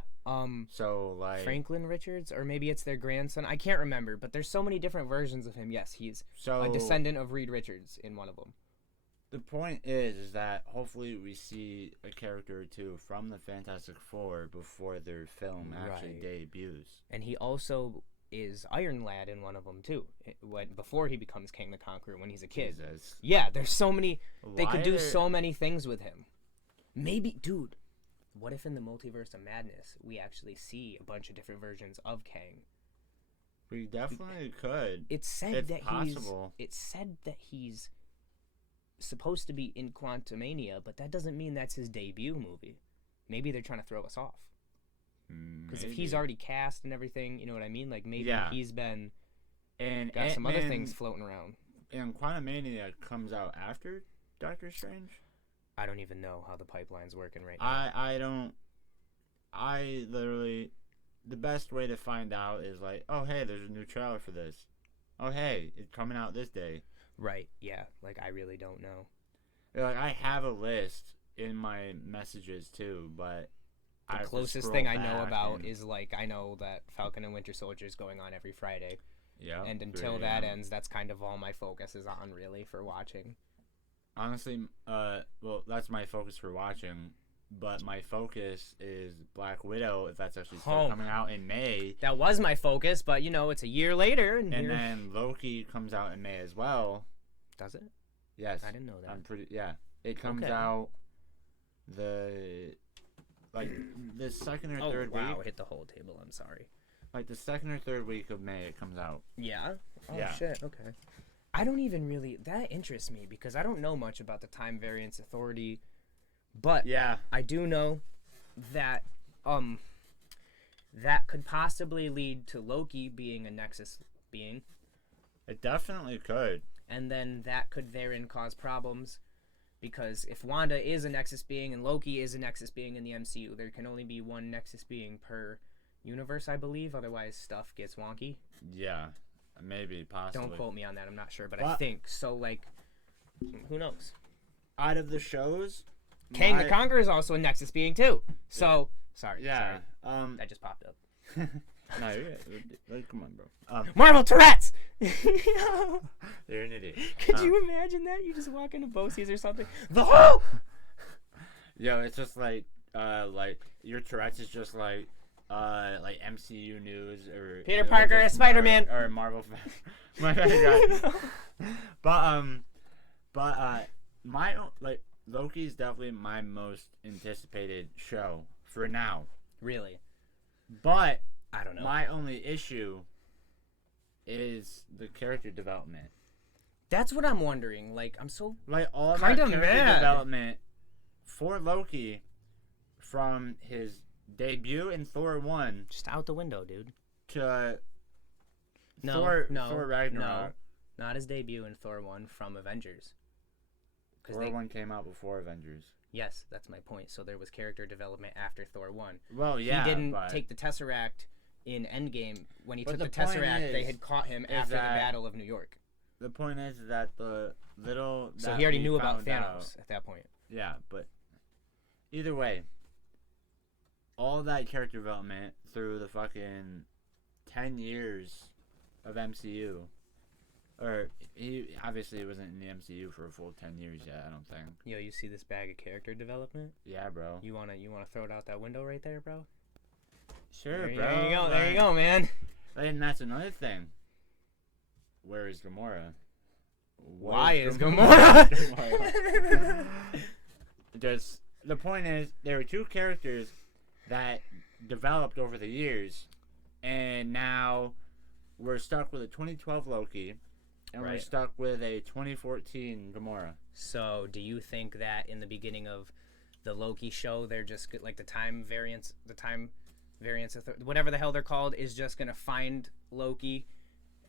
So like Franklin Richards, or maybe it's their grandson. I can't remember, but there's so many different versions of him. Yes, he's a descendant of Reed Richards in one of them. The point is that hopefully we see a character or two from the Fantastic Four before their film actually debuts. And he also is Iron Lad in one of them too. Before he becomes Kang the Conqueror, when he's a kid. Jesus. Yeah, there's so many. They could do so many things with him. Maybe, dude. What if in the Multiverse of Madness we actually see a bunch of different versions of Kang? We definitely could. It's said that possible. It's said that he's supposed to be in Quantumania, but that doesn't mean that's his debut movie. Maybe they're trying to throw us off. Because if he's already cast and everything, you know what I mean? Like maybe he's been and got some other things floating around. And Quantumania comes out after Doctor Strange? I don't even know how the pipeline's working right now. I literally, the best way to find out is like, oh hey, there's a new trailer for this. Oh hey, it's coming out this day. Right, yeah. Like, I really don't know. Like, I have a list in my messages, too, but the closest thing I know about is, like, I know that Falcon and Winter Soldier is going on every Friday. Yeah. And until that ends, that's kind of all my focus is on, really, for watching. Honestly, well, that's my focus for watching, but my focus is Black Widow, if that's actually still coming out in May. That was my focus, but, you know, it's a year later. And then Loki comes out in May as well. Does it? Yes. I didn't know that. It comes out the second or third week. Wow, hit the whole table, I'm sorry. Like the second or third week of May it comes out. Yeah? Oh, shit, okay. I don't even really, that interests me because I don't know much about the Time Variance Authority. But I do know that that could possibly lead to Loki being a Nexus being. It definitely could. And then that could therein cause problems because if Wanda is a Nexus being and Loki is a Nexus being in the MCU, there can only be one Nexus being per universe, I believe. Otherwise, stuff gets wonky. Yeah, maybe, possibly. Don't quote me on that. I'm not sure, but I think so. Like, who knows? Out of the shows, Kang the Conqueror is also a Nexus being too. So sorry. Yeah. Sorry. That just popped up. No, come on, bro. Marvel Tourette's. You're an idiot. Could you imagine that? You just walk into Bosie's or something. The Hulk. Yo, it's just like your Tourette's is just like MCU news or Peter Parker as Spider-Man or Marvel. But my Loki is definitely my most anticipated show for now. Really? But I don't know. My only issue is the character development. That's what I'm wondering. Like, I'm so all that character mad. development for Loki from his debut in Thor 1 just out the window, dude. To Thor Ragnarok. No, not his debut in Thor 1 from Avengers. Thor 1 came out before Avengers. Yes, that's my point. So there was character development after Thor 1. Well, yeah, he didn't take the Tesseract in Endgame. When he took the Tesseract, they had caught him after the Battle of New York. The point is that the little... So he already knew about Thanos at that point. Yeah, but either way, all that character development through the fucking 10 years of MCU... Or, he obviously wasn't in the MCU for a full 10 years yet, I don't think. Yo, you see this bag of character development? Yeah, bro. You wanna throw it out that window right there, bro? Sure, bro. There you go, there you go, man. And that's another thing. Where is Gamora? Why is Gamora? Just, the point is, there were two characters that developed over the years, and now we're stuck with a 2012 Loki. And we're stuck with a 2014 Gamora. So, do you think that in the beginning of the Loki show, they're just like the time variance of whatever the hell they're called, is just gonna find Loki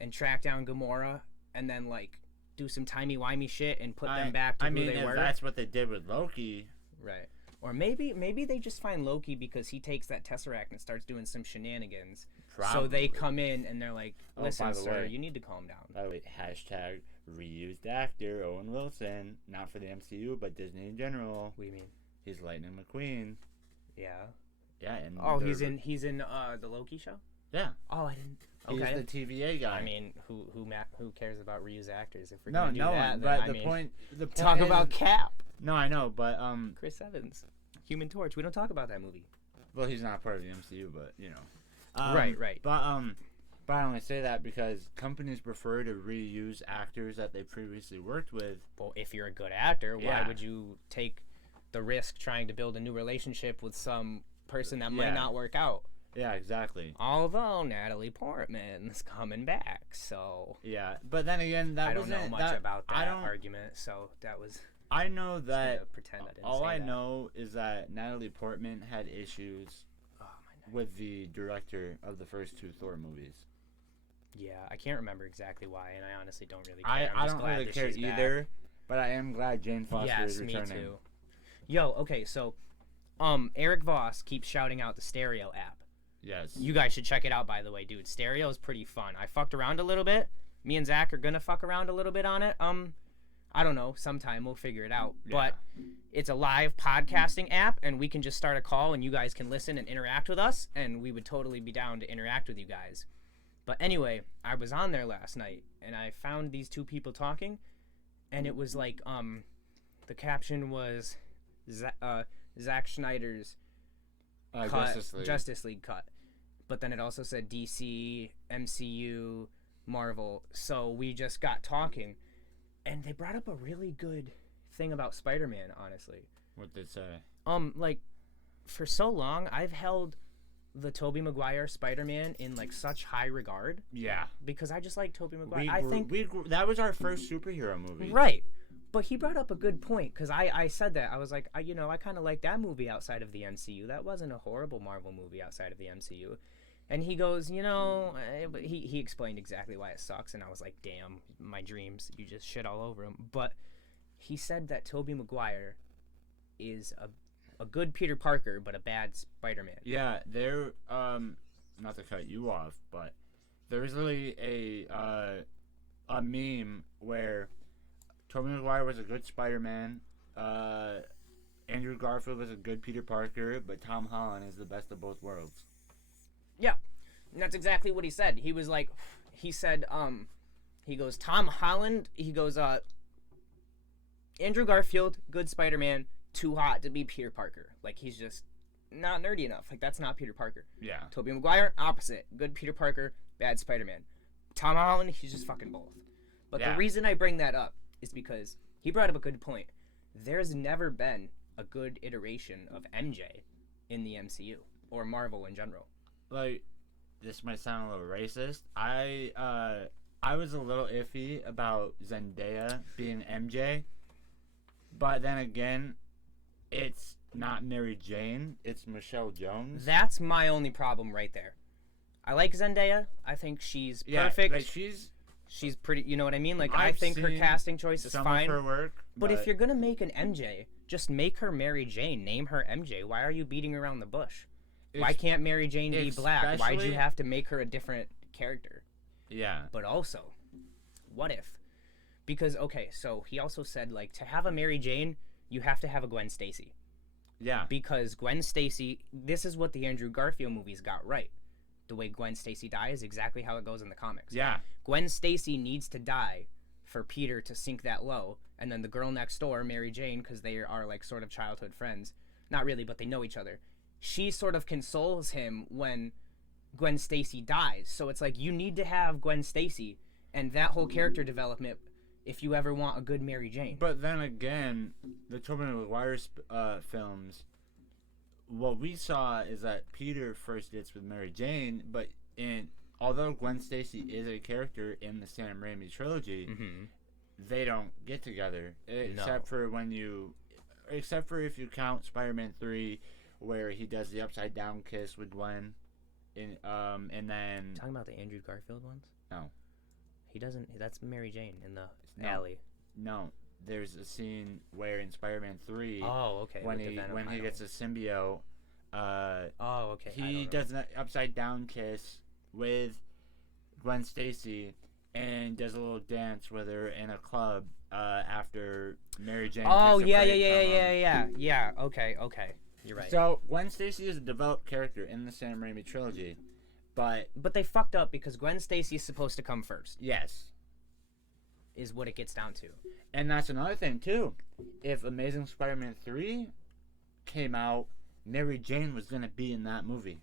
and track down Gamora, and then like do some timey-wimey shit and put them back to who they were? If that's what they did with Loki, right? Or maybe they just find Loki because he takes that Tesseract and starts doing some shenanigans. Probably. So they come in and they're like, listen, sir, you need to calm down. By the way, hashtag reused actor Owen Wilson. Not for the MCU, but Disney in general. What do you mean? He's Lightning McQueen. Yeah. Yeah. And he's in the Loki show? Yeah. Oh, I didn't. Okay. He's the TVA guy. I mean, who cares about reused actors? If we're gonna do that, but then, the point talk about Cap. No, I know, but Chris Evans, Human Torch. We don't talk about that movie. Well, he's not part of the MCU, but you know. Right. But I only say that because companies prefer to reuse actors that they previously worked with. Well, if you're a good actor, why would you take the risk trying to build a new relationship with some person that might not work out? Yeah, exactly. Although Natalie Portman's coming back, so yeah. But then again, I don't know much about that argument, so that was. I know that. Pretend I didn't all say I that. know is that Natalie Portman had issues with the director of the first two Thor movies. Yeah, I can't remember exactly why, and I honestly don't really care. I don't really care either, but I am glad Jane Foster is returning. Yes, me too. Yo, okay, so, Eric Voss keeps shouting out the Stereo app. Yes. You guys should check it out, by the way, dude. Stereo is pretty fun. I fucked around a little bit. Me and Zach are gonna fuck around a little bit on it. I don't know. Sometime we'll figure it out. Yeah. But it's a live podcasting app, and we can just start a call, and you guys can listen and interact with us, and we would totally be down to interact with you guys. But anyway, I was on there last night, and I found these two people talking, and it was like, the caption was Zack Snyder's Justice League cut. But then it also said DC, MCU, Marvel. So we just got talking. And they brought up a really good thing about Spider-Man, honestly. What did they say? Like, for so long, I've held the Tobey Maguire Spider-Man in, like, such high regard. Yeah. Because I just like Tobey Maguire. That was our first superhero movie. Right. But he brought up a good point, because I said that. I was like, I kind of like that movie outside of the MCU. That wasn't a horrible Marvel movie outside of the MCU. And he goes, he explained exactly why it sucks, and I was like, damn, my dreams, you just shit all over him. But he said that Tobey Maguire is a good Peter Parker, but a bad Spider-Man. Yeah, not to cut you off, but there's really a meme where Tobey Maguire was a good Spider-Man, Andrew Garfield was a good Peter Parker, but Tom Holland is the best of both worlds. Yeah, and that's exactly what he said. He was like, he said, he goes, Tom Holland, he goes, Andrew Garfield, good Spider-Man, too hot to be Peter Parker. Like, he's just not nerdy enough. Like, that's not Peter Parker. Yeah. Tobey Maguire, opposite. Good Peter Parker, bad Spider-Man. Tom Holland, he's just fucking both. But the reason I bring that up is because he brought up a good point. There's never been a good iteration of MJ in the MCU, or Marvel in general. Like, this might sound a little racist. I was a little iffy about Zendaya being MJ, but then again, it's not Mary Jane. It's Michelle Jones. That's my only problem right there. I like Zendaya. I think she's perfect. Like she's pretty. You know what I mean? Like I think her casting choice is fine. Of her work, but if you're gonna make an MJ, just make her Mary Jane. Name her MJ. Why are you beating around the bush? Why can't Mary Jane be black? Why'd you have to make her a different character? Yeah. But also, what if? Because, okay, so he also said, like, to have a Mary Jane, you have to have a Gwen Stacy. Yeah. Because Gwen Stacy, this is what the Andrew Garfield movies got right. The way Gwen Stacy dies, exactly how it goes in the comics. Yeah. Gwen Stacy needs to die for Peter to sink that low, and then the girl next door, Mary Jane, because they are, like, sort of childhood friends. Not really, but they know each other. She sort of consoles him when Gwen Stacy dies. So it's like, you need to have Gwen Stacy and that whole character development if you ever want a good Mary Jane. But then again, the Tobey Maguire films, what we saw is that Peter first gets with Mary Jane, but although Gwen Stacy is a character in the Sam Raimi trilogy, they don't get together. Except for if you count Spider-Man 3, where he does the upside down kiss with Gwen, and then talking about the Andrew Garfield ones. No, he doesn't. That's Mary Jane in the alley. No, there's a scene where in Spider-Man 3. Oh, okay. When he gets a symbiote. Oh, okay. He does an upside down kiss with Gwen Stacy and does a little dance with her in a club after Mary Jane. Oh yeah. Okay. You're right. So Gwen Stacy is a developed character in the Sam Raimi trilogy, but they fucked up because Gwen Stacy is supposed to come first. Yes, is what it gets down to. And that's another thing too. If Amazing Spider-Man 3 came out, Mary Jane was gonna be in that movie.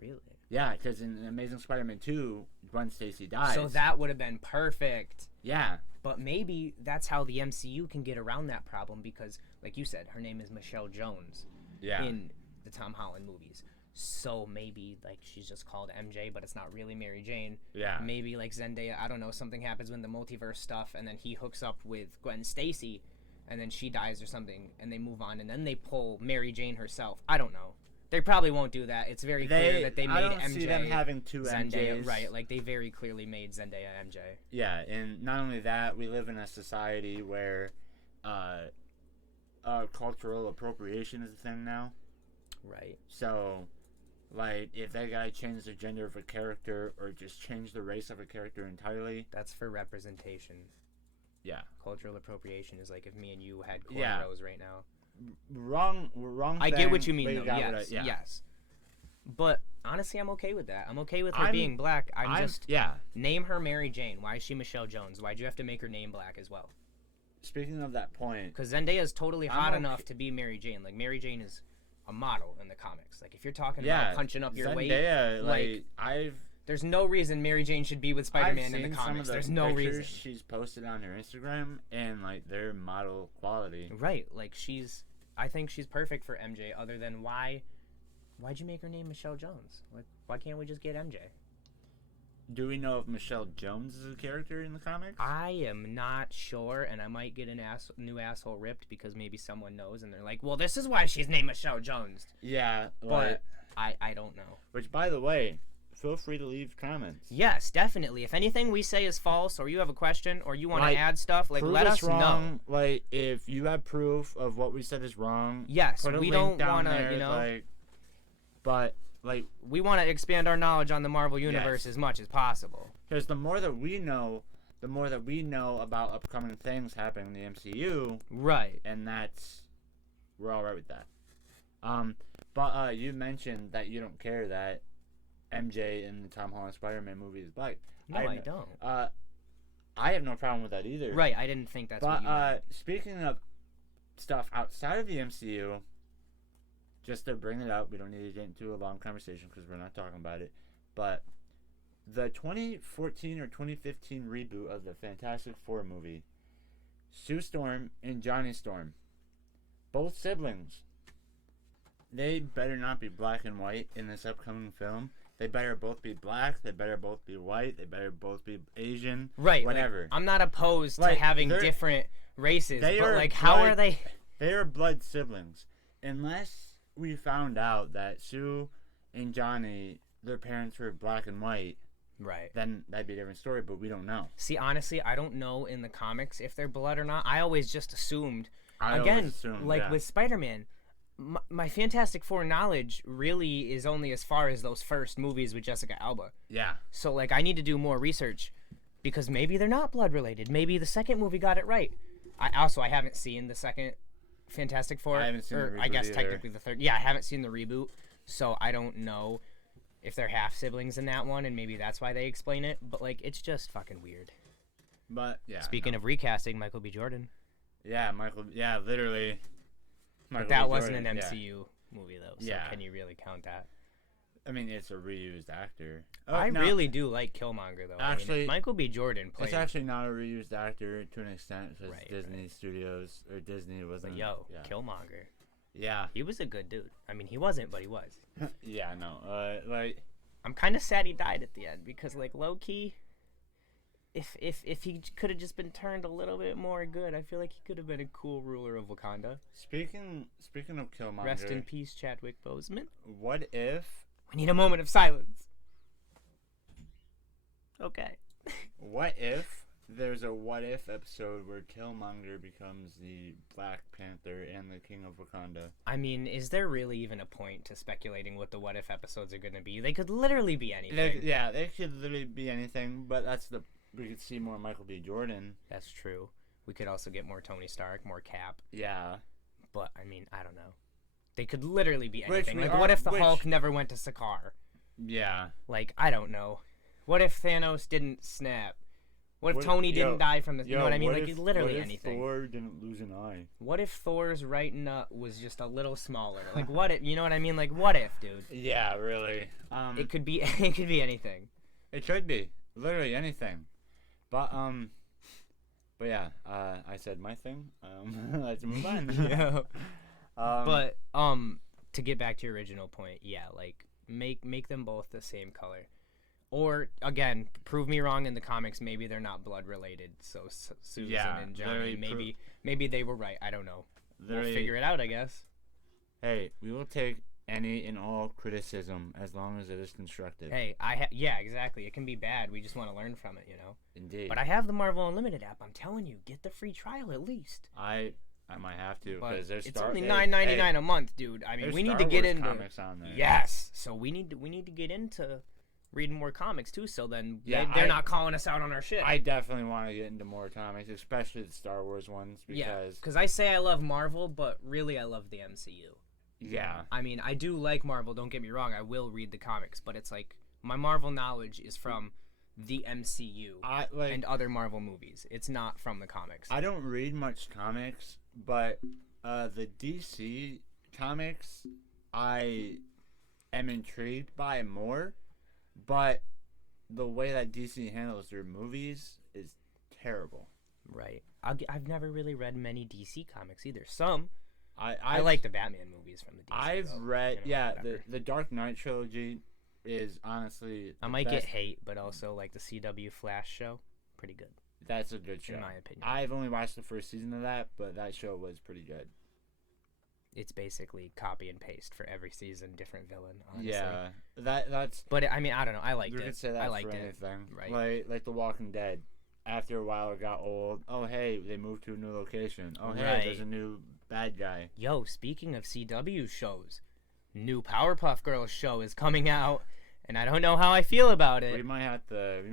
Really? Yeah, because in Amazing Spider-Man 2, Gwen Stacy dies. So that would have been perfect. Yeah. But maybe that's how the MCU can get around that problem because, like you said, her name is Michelle Jones. Yeah. In the Tom Holland movies. So maybe, like, she's just called MJ, but it's not really Mary Jane. Yeah. Maybe, like, Zendaya, I don't know, something happens with the multiverse stuff, and then he hooks up with Gwen Stacy, and then she dies or something, and they move on, and then they pull Mary Jane herself. I don't know. They probably won't do that. It's very clear that they made MJ. I don't see them having two Zendaya, MJs. Right, like, they very clearly made Zendaya MJ. Yeah, and not only that, we live in a society where cultural appropriation is a thing now. Right. So, like, if that guy changed the gender of a character or just changed the race of a character entirely... That's for representation. Yeah. Cultural appropriation is like if me and you had cornrows right now. Wrong I get what you mean, though. Yes. But, honestly, I'm okay with that. I'm okay with her being black. Name her Mary Jane. Why is she Michelle Jones? Why'd you have to make her name black as well? Speaking of that point... Because Zendaya is totally hot enough to be Mary Jane. Like, Mary Jane is a model in the comics. Like, if you're talking about punching up your weight, there's no reason Mary Jane should be with Spider-Man in the comics. There's no reason. She's posted on her Instagram, and like they're model quality. Right, like I think she's perfect for MJ. Other than why'd you make her name Michelle Jones? Like, why can't we just get MJ? Do we know if Michelle Jones is a character in the comics? I am not sure, and I might get a new asshole ripped because maybe someone knows, and they're like, well, this is why she's named Michelle Jones. Yeah. But I don't know. Which, by the way, feel free to leave comments. Yes, definitely. If anything we say is false, or you have a question, or you want to add stuff, like, let us know. Like, if you have proof of what we said is wrong, yes, put a we link don't want to, you know. But... like, we want to expand our knowledge on the Marvel Universe as much as possible. Because the more that we know about upcoming things happening in the MCU. Right. And we're all right with that. But you mentioned that you don't care that MJ in the Tom Holland Spider-Man movie is black. No, I don't. I have no problem with that either. Right, I didn't think that's what you meant. Speaking of stuff outside of the MCU... just to bring it up, we don't need to get into a long conversation because we're not talking about it. But the 2014 or 2015 reboot of the Fantastic Four movie, Sue Storm and Johnny Storm, both siblings, they better not be black and white in this upcoming film. They better both be black. They better both be white. They better both be Asian. Right. Whatever. Like, I'm not opposed to having different races, but like, how are they? They are blood siblings. unless we found out that Sue and Johnny, their parents were black and white, right, then that'd be a different story, but we don't know. See, honestly, I don't know in the comics if they're blood or not. I always just assumed. With Spider-Man, my Fantastic Four knowledge really is only as far as those first movies with Jessica Alba. Yeah. So, like, I need to do more research because maybe they're not blood related. Maybe the second movie got it right. I haven't seen the second Fantastic Four. I haven't seen the reboot I guess either. technically the third. Yeah, I haven't seen the reboot, so I don't know if they're half siblings in that one, and maybe that's why they explain it. But like, it's just fucking weird. But yeah. Speaking of recasting, Michael B. Jordan. Yeah, Michael. Yeah, literally. But that wasn't an MCU movie though. So can you really count that? I mean, it's a reused actor. I really do like Killmonger though. Actually, I mean, Michael B. Jordan played. It's actually not a reused actor to an extent because Disney Studios or Disney wasn't. But Killmonger. Yeah. He was a good dude. I mean, he wasn't, but he was. Yeah, no. Like, I'm kind of sad he died at the end because, like, low key, if he could have just been turned a little bit more good, I feel like he could have been a cool ruler of Wakanda. Speaking of Killmonger. Rest in peace, Chadwick Boseman. What if? We need a moment of silence. Okay. What if there's a what if episode where Killmonger becomes the Black Panther and the King of Wakanda? I mean, is there really even a point to speculating what the what if episodes are going to be? They could literally be anything. They could literally be anything, but we could see more Michael B. Jordan. That's true. We could also get more Tony Stark, more Cap. Yeah. But, I mean, I don't know. They could literally be anything. What if the Hulk never went to Sakaar? Yeah. Like, I don't know. What if Thanos didn't snap? What if Tony didn't die from the... You know what I mean? Like, literally anything. What if Thor didn't lose an eye? What if Thor's right nut was just a little smaller? Like, what if... You know what I mean? Like, what if, dude? Yeah, really. It could be anything. It could be. Literally anything. But yeah, I said my thing. Let's move on. Yeah. But to get back to your original point, yeah, like make them both the same color, or again, prove me wrong in the comics. Maybe they're not blood related. So Susan and Johnny, maybe they were right. I don't know. We'll figure it out, I guess. Hey, we will take any and all criticism as long as it is constructive. Hey, yeah, exactly. It can be bad. We just want to learn from it, you know. Indeed. But I have the Marvel Unlimited app. I'm telling you, get the free trial at least. I might have to because there's it's only $9.99 a month, dude. I mean, we need to get into comics on there. Yes, so we need to get into reading more comics too. So then they're not calling us out on our shit. I definitely want to get into more comics, especially the Star Wars ones. Because I say I love Marvel, but really I love the MCU. Yeah. I mean, I do like Marvel. Don't get me wrong. I will read the comics, but it's like my Marvel knowledge is from the MCU and other Marvel movies. It's not from the comics. I don't read much comics, but the DC comics I am intrigued by more, but the way that DC handles their movies is terrible. Right. I've never really read many DC comics either. Some. I like the Batman movies from the DC. I've read, the Dark Knight trilogy is honestly I might get hate, but also like the CW Flash show, pretty good. That's a good show. In my opinion. I've only watched the first season of that, but that show was pretty good. It's basically copy and paste for every season, different villain, honestly. Yeah. That's But I mean, I don't know. I liked it. You could say that I liked for it. anything. Right. Like The Walking Dead. After a while it got old. Oh hey, they moved to a new location. Oh hey, there's a new bad guy. Yo, speaking of CW shows, new Powerpuff Girls show is coming out, and I don't know how I feel about it. We might have to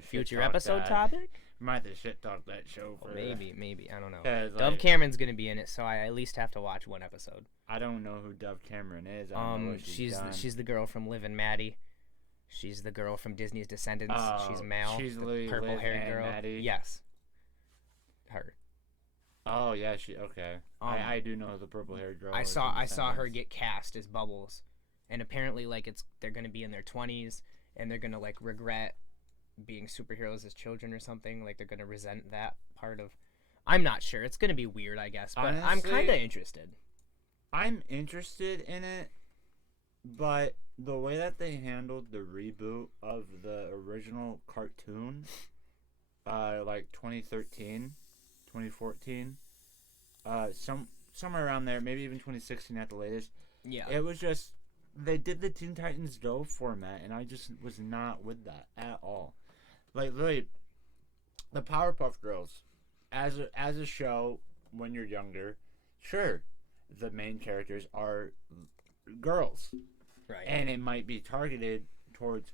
future episode topic? We might have to shit talk that show for maybe. I don't know. Dove Cameron's gonna be in it, so I at least have to watch one episode. I don't know who Dove Cameron is. I don't know what she's the girl from Liv and Maddie. She's the girl from Disney's Descendants. She's Mal, the purple-haired girl. Maddie. Yes. Her. Oh yeah, okay. I do know the purple-haired girl. I saw her get cast as Bubbles, and apparently like they're gonna be in their 20s, and they're gonna like regret being superheroes as children or something. Like they're gonna resent that part of. I'm not sure. It's gonna be weird, I guess, but honestly, I'm kind of interested. I'm interested in it, but the way that they handled the reboot of the original cartoon, like 2013, 2014, somewhere around there, maybe even 2016 at the latest. Yeah. It was just, they did the Teen Titans Go format, and I just was not with that at all. Like, really, the Powerpuff Girls, as a show, when you're younger, sure, the main characters are girls. Right. And it might be targeted towards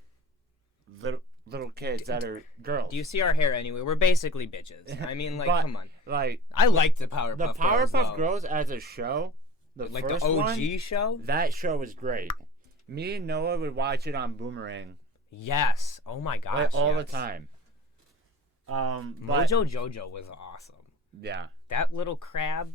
little kids that are girls. Do you see our hair anyway? We're basically bitches. I mean, like, come on. Like, I liked the Powerpuff Girls. The Powerpuff Girls as a show, the OG one, show? That show was great. Me and Noah would watch it on Boomerang. Yes. Oh my gosh. Like, all the time. Mojo Jojo was awesome. Yeah. That little crab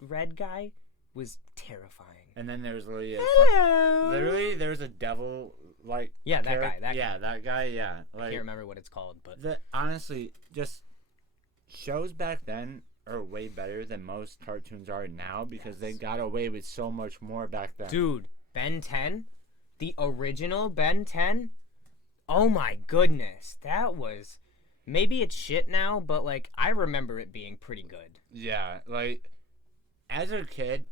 red guy was terrifying. And then there's Hello. Literally there's a devil like that guy. Yeah, that guy. Yeah. Like, I can't remember what it's called, but honestly, just shows back then are way better than most cartoons are now because they got away with so much more back then. Dude, Ben 10, the original Ben 10. Oh my goodness, that was. Maybe it's shit now, but like I remember it being pretty good. Yeah, like as a kid,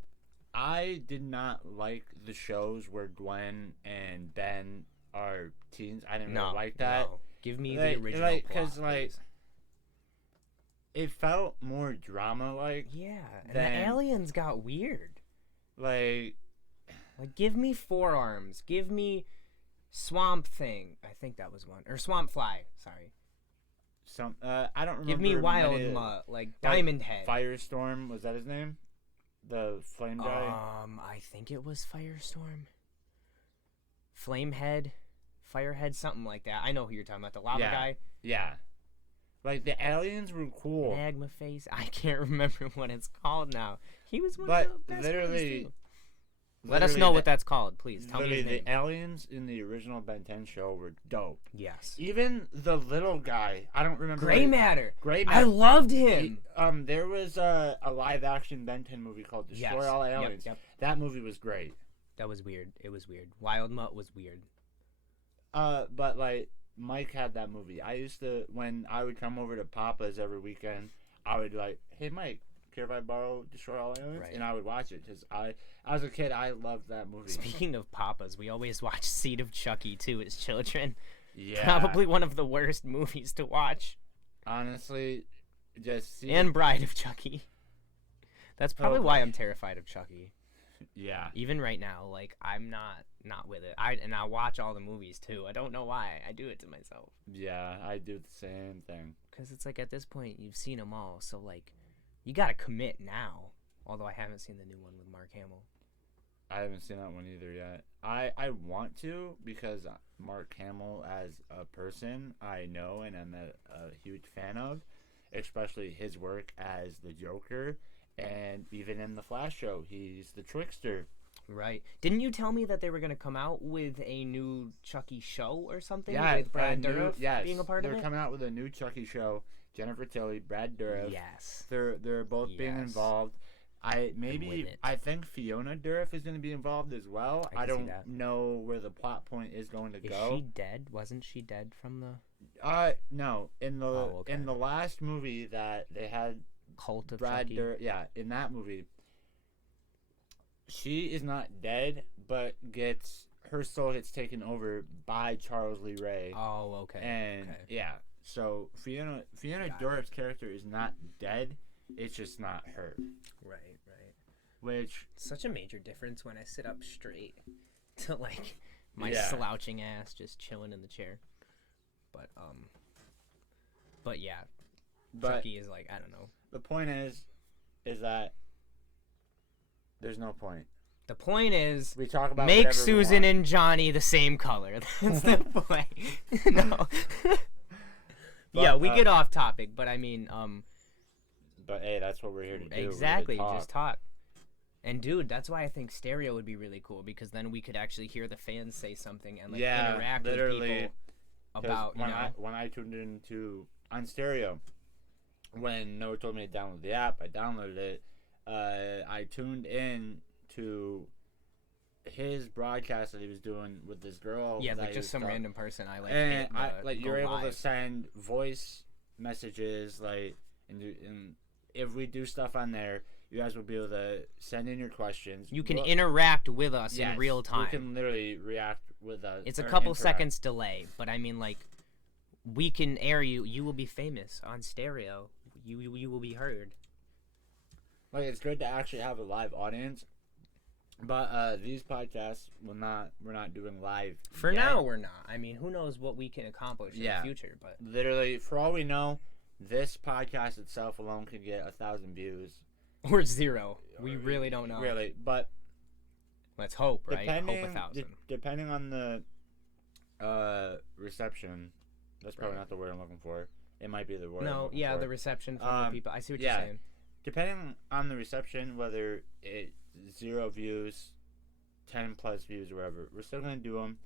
I did not like the shows where Gwen and Ben are teens. I didn't really like that. No. Give me the original because it felt more drama-like. Yeah, and the aliens got weird. Like give me Forearms. Give me Swamp Thing. I think that was one, or Swamp Fly. Sorry. I don't remember. Give me Wild Mutt, like Diamond Head. Firestorm, was that his name? The flame guy? I think it was Firestorm. Flamehead, Firehead, something like that. I know who you're talking about, the lava guy. Yeah. Like, the aliens were cool. Magma Face. I can't remember what it's called now. He was one of the best ones, too. Let us know what that's called, please. Tell me his name. The aliens in the original Ben 10 show were dope. Yes. Even the little guy, I don't remember. Gray Matter. I loved him. There was a live-action Ben 10 movie called Destroy All Aliens. Yep. That movie was great. That was weird. It was weird. Wild Mutt was weird. But like Mike had that movie. I used to, when I would come over to Papa's every weekend, I would like, hey Mike, care if I borrow Destroy All Aliens? Right. And I would watch it because as a kid, I loved that movie. Speaking of Papa's, we always watched Seed of Chucky too as children. Yeah. Probably one of the worst movies to watch. Honestly, and Bride of Chucky. That's probably why I'm terrified of Chucky. Yeah. Even right now, like I'm not with it. I watch all the movies too. I don't know why. I do it to myself. Yeah, I do the same thing. Because it's like at this point you've seen them all, so like you gotta commit now. Although I haven't seen the new one with Mark Hamill. I haven't seen that one either yet. I want to because Mark Hamill as a person I know and I'm a huge fan of, especially his work as the Joker, and even in the Flash show he's the trickster. Right. Didn't you tell me that they were going to come out with a new Chucky show or something? Yeah, with Brad Dourif being a part of it? They're coming out with a new Chucky show. Jennifer Tilly, Brad Dourif. Yes. They're both being involved. I think Fiona Dourif is going to be involved as well. I don't know where the plot point is going to go. Is she dead? Wasn't she dead from the? No. In the last movie that they had, Cult of Brad Chucky. in that movie, she is not dead, but her soul gets taken over by Charles Lee Ray. Oh, okay. And yeah, so Fiona Dourif's character is not dead. It's just not her. Right. Which such a major difference when I sit up straight to like my slouching ass just chilling in the chair. But yeah, Chucky is like, I don't know. The point is that there's no point. The point is, we talk about make Susan and Johnny the same color. That's the point. No. Yeah, we get off topic, but I mean, But hey, that's what we're here to do. Exactly, just talk. And dude, that's why I think stereo would be really cool, because then we could actually hear the fans say something and like interact with people about when I tuned into on stereo, when Noah told me to download the app, I downloaded it. I tuned in to his broadcast that he was doing with this girl. Yeah, like just some random person I like. And you're able to send voice messages, like, and if we do stuff on there, You guys will be able to send in your questions. You can interact with us in real time. You can literally react with us. It's a couple seconds delay, but I mean, like, we can air you. You will be famous on stereo. You will be heard. Like, it's good to actually have a live audience. But these podcasts, we're not doing live. For now, we're not. I mean, who knows what we can accomplish in the future? But literally, for all we know, this podcast itself alone can get 1,000 views. Or 0. We really don't know. Really, but let's hope, right? Hope 1,000. Depending on the reception, that's probably not the word I'm looking for. It might be the word. No, yeah, the reception from the people. I see what you're saying. Depending on the reception, whether it's 0 views, 10 plus views, or whatever, we're still gonna do them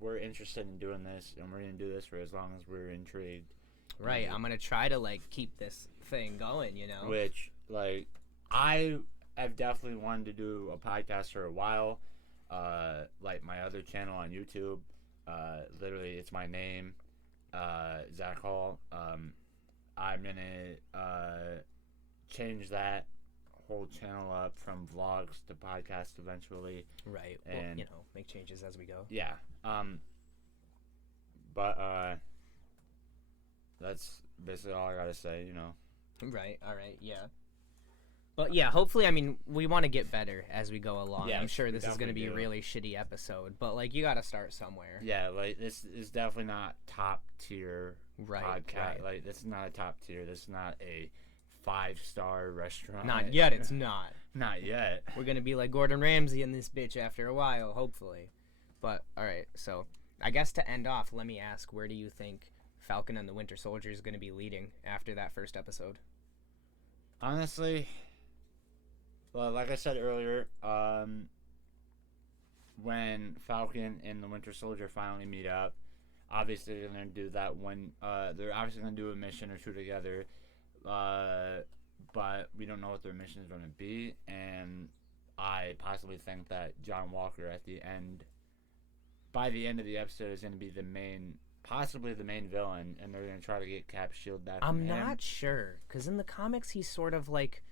we're interested in doing this, and we're gonna do this for as long as we're intrigued. Right, I'm gonna try to like keep this thing going, you know. Which, like, I have definitely wanted to do a podcast for a while. Like my other channel on YouTube, literally it's my name, Zach Hall. I'm gonna change that whole channel up from vlogs to podcast eventually. Right. And well, you know, make changes as we go. Yeah. But that's basically all I gotta say, you know. Right. All right. Yeah. But yeah, hopefully, I mean, we want to get better as we go along. Yes, I'm sure this is going to be a really shitty episode, but like, you got to start somewhere. Yeah, like this is definitely not top tier podcast. Right. Like, this is not a top tier. This is not a 5-star restaurant. Not yet. It's not. Not yet. We're going to be like Gordon Ramsay in this bitch after a while, hopefully. But all right, so I guess to end off, let me ask, where do you think Falcon and the Winter Soldier is going to be leading after that first episode? Honestly, well, like I said earlier, when Falcon and the Winter Soldier finally meet up, obviously they're going to do that one. They're obviously going to do a mission or 2 together, but we don't know what their mission is going to be. And I possibly think that John Walker by the end of the episode, is going to be possibly the main villain, and they're going to try to get Cap's shield back from him. I'm not sure, because in the comics he's sort of like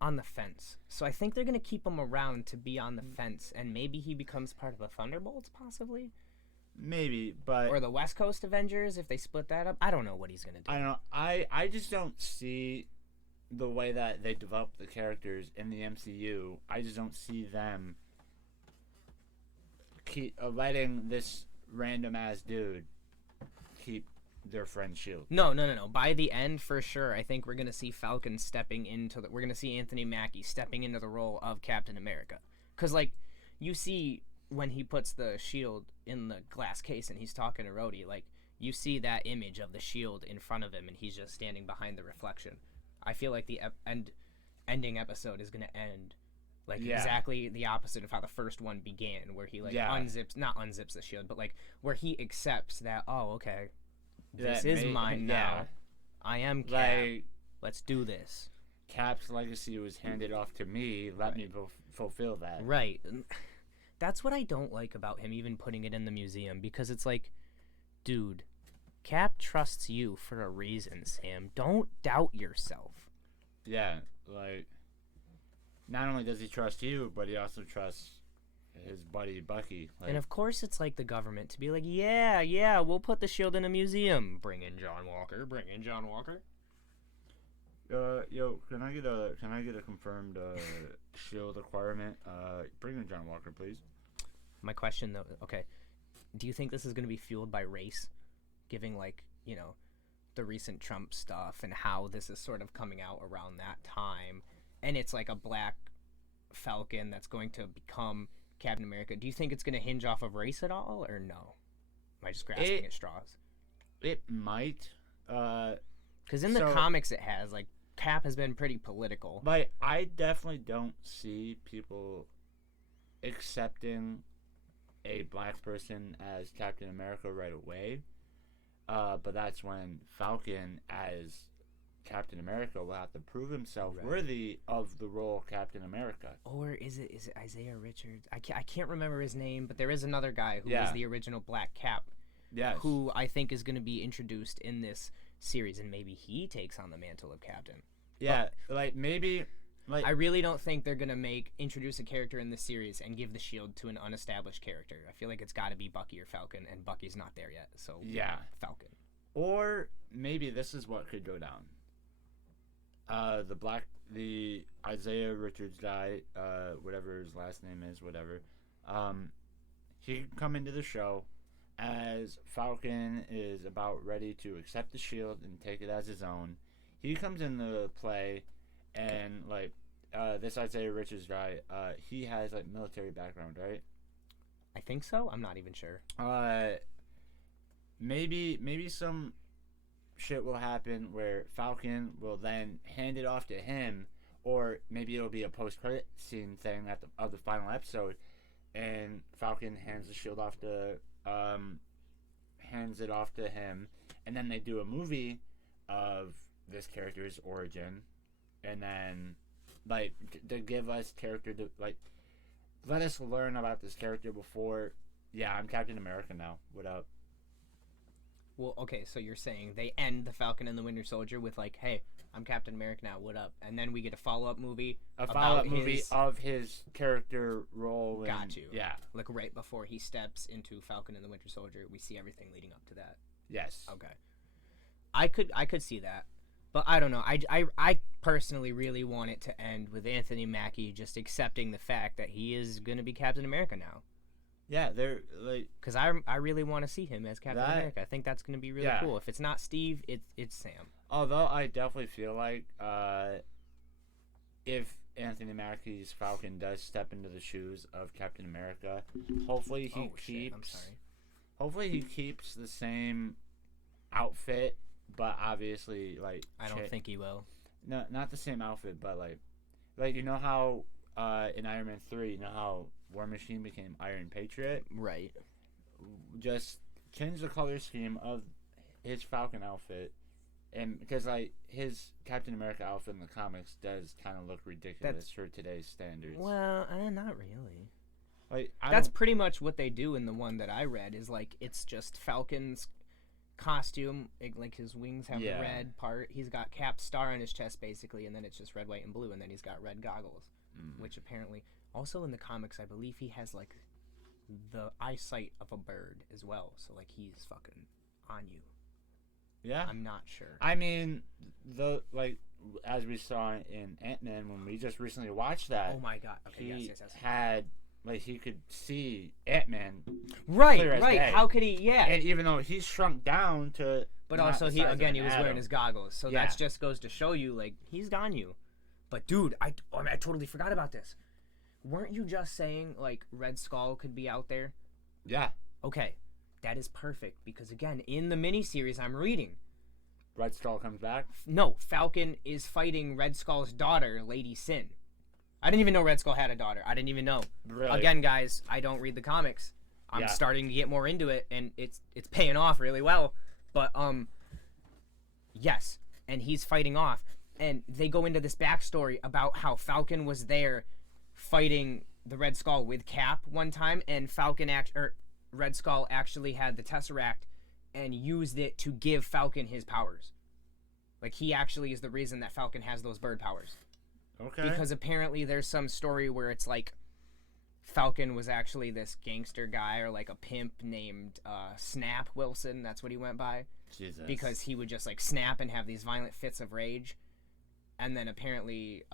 on the fence. So I think they're going to keep him around to be on the fence, and maybe he becomes part of the Thunderbolts, possibly? Maybe, but... Or the West Coast Avengers, if they split that up. I don't know what he's going to do. I don't know. I just don't see the way that they develop the characters in the MCU. I just don't see them letting this random-ass dude keep their friend's shield. No. By the end, for sure, I think we're going to see Falcon stepping into we're going to see Anthony Mackie stepping into the role of Captain America. Because, like, you see when he puts the shield in the glass case and he's talking to Rhodey, like, you see that image of the shield in front of him and he's just standing behind the reflection. I feel like the ending episode is going to end like exactly the opposite of how the first one began, where he like not unzips the shield, but like where he accepts that, oh, okay, this is mine now. I am Cap. Like, let's do this. Cap's legacy was handed off to me. Let me fulfill that. Right. That's what I don't like about him even putting it in the museum, because it's like, dude, Cap trusts you for a reason, Sam. Don't doubt yourself. Yeah, like, not only does he trust you, but he also trusts his buddy Bucky. Like, and of course it's like the government to be like, yeah, we'll put the shield in a museum. Bring in John Walker. Yo, can I get a confirmed shield requirement? Bring in John Walker, please. My question though, okay, do you think this is going to be fueled by race, giving like, you know, the recent Trump stuff and how this is sort of coming out around that time, and it's like a black Falcon that's going to become Captain America? Do you think it's going to hinge off of race at all, or no? Am I just grasping at straws? It might. Because in the comics it has, like, Cap has been pretty political. But I definitely don't see people accepting a black person as Captain America right away. But that's when Falcon, as Captain America, will have to prove himself worthy of the role of Captain America. Or is it Isaiah Richards? I can't remember his name, but there is another guy who was the original Black Cap. Yes. Who I think is going to be introduced in this series, and maybe he takes on the mantle of Captain. Yeah, like maybe Like, I really don't think they're gonna introduce a character in the series and give the shield to an unestablished character. I feel like it's got to be Bucky or Falcon, and Bucky's not there yet. So yeah, Falcon. Or maybe this is what could go down. The Isaiah Richards guy, whatever his last name is, whatever. He can come into the show as Falcon is about ready to accept the shield and take it as his own. He comes into play, and like this Isaiah Richards guy, he has like military background, right? I think so. I'm not even sure. Maybe some shit will happen where Falcon will then hand it off to him, or maybe it'll be a post-credit scene thing of the final episode, and Falcon hands it off to him, and then they do a movie of this character's origin, and then like to give us character to like let us learn about this character before. Yeah, I'm Captain America now. What up? Well, okay, so you're saying they end the Falcon and the Winter Soldier with like, "Hey, I'm Captain America now. What up?" And then we get a follow-up movie. Of his character role. Got you. Yeah. Like right before he steps into Falcon and the Winter Soldier, we see everything leading up to that. Yes. Okay. I could see that, but I don't know. I personally really want it to end with Anthony Mackie just accepting the fact that he is gonna be Captain America now. Yeah, they're like, because I really want to see him as Captain America. I think that's gonna be really cool. If it's not Steve, it's Sam. Although I definitely feel like if Anthony Mackie's Falcon does step into the shoes of Captain America, hopefully he keeps the same outfit, but obviously like I don't think he will. No, not the same outfit, but like you know how in Iron Man 3, you know how War Machine became Iron Patriot? Right. Just change the color scheme of his Falcon outfit, and because like his Captain America outfit in the comics does kind of look ridiculous for today's standards. Well, not really. Like that's pretty much what they do in the one that I read. Is like it's just Falcon's costume, like his wings have a red part. He's got Cap's star on his chest basically, and then it's just red, white, and blue, and then he's got red goggles, which apparently. Also in the comics, I believe he has like the eyesight of a bird as well. So like he's fucking on you. Yeah. I'm not sure. I mean, as we saw in Ant-Man when we just recently watched that. Oh my god. Okay. Yes. Had like he could see Ant-Man. Right. How could he? Yeah. And even though he's shrunk down to. But also he was wearing his goggles, so that just goes to show you like he's on you. But dude, I totally forgot about this. Weren't you just saying, like, Red Skull could be out there? Yeah. Okay. That is perfect, because, again, in the miniseries I'm reading... Red Skull comes back? No, Falcon is fighting Red Skull's daughter, Lady Sin. I didn't even know Red Skull had a daughter. I didn't even know. Really? Again, guys, I don't read the comics. I'm starting to get more into it, and it's paying off really well. But, yes. And he's fighting off. And they go into this backstory about how Falcon was there fighting the Red Skull with Cap one time, and Red Skull actually had the Tesseract and used it to give Falcon his powers. Like, he actually is the reason that Falcon has those bird powers. Okay. Because apparently there's some story where it's like Falcon was actually this gangster guy or like a pimp named Snap Wilson. That's what he went by. Jesus. Because he would just like snap and have these violent fits of rage. And then apparently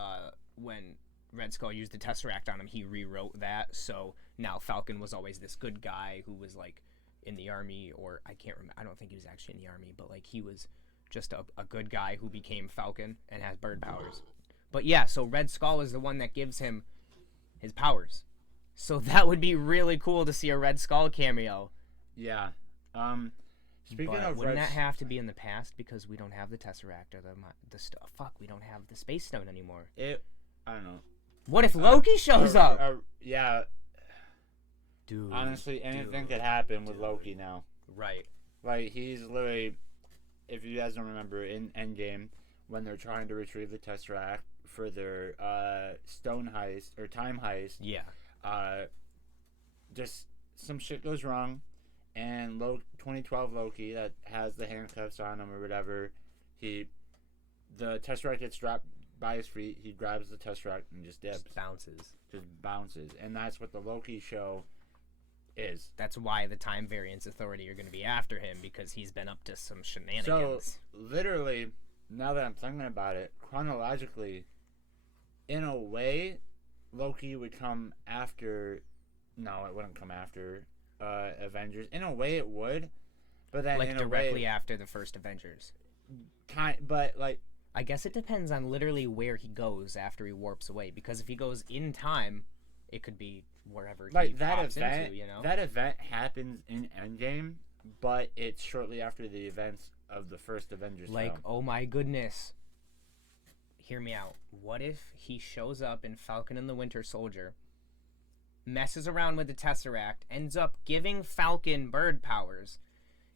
when Red Skull used the Tesseract on him, he rewrote that, so now Falcon was always this good guy who was like in the army, or I can't remember, I don't think he was actually in the army, but like he was just a good guy who became Falcon and has bird powers. But yeah, so Red Skull is the one that gives him his powers, so that would be really cool to see a Red Skull cameo. Yeah. Speaking of, wouldn't that have to be in the past because we don't have the Tesseract or the stuff? Fuck, we don't have the Space Stone anymore. I don't know. What if Loki shows up? Yeah. Dude. Honestly, anything could happen with Loki now. Right. Like, he's literally, if you guys don't remember, in Endgame, when they're trying to retrieve the Tesseract for their stone heist, or time heist. Yeah. Just some shit goes wrong, and 2012 Loki, that has the handcuffs on him or whatever, the Tesseract gets dropped by his feet. He grabs the Tesseract and just dips. Just bounces. And that's what the Loki show is. That's why the Time Variance Authority are going to be after him, because he's been up to some shenanigans. So, literally, now that I'm thinking about it, chronologically, in a way, Loki would come after... No, it wouldn't come after Avengers. In a way, it would. But then like, directly after the first Avengers. But, like... I guess it depends on literally where he goes after he warps away. Because if he goes in time, it could be wherever he pops into, you know? That event happens in Endgame, but it's shortly after the events of the first Avengers film. Oh my goodness. Hear me out. What if he shows up in Falcon and the Winter Soldier, messes around with the Tesseract, ends up giving Falcon bird powers,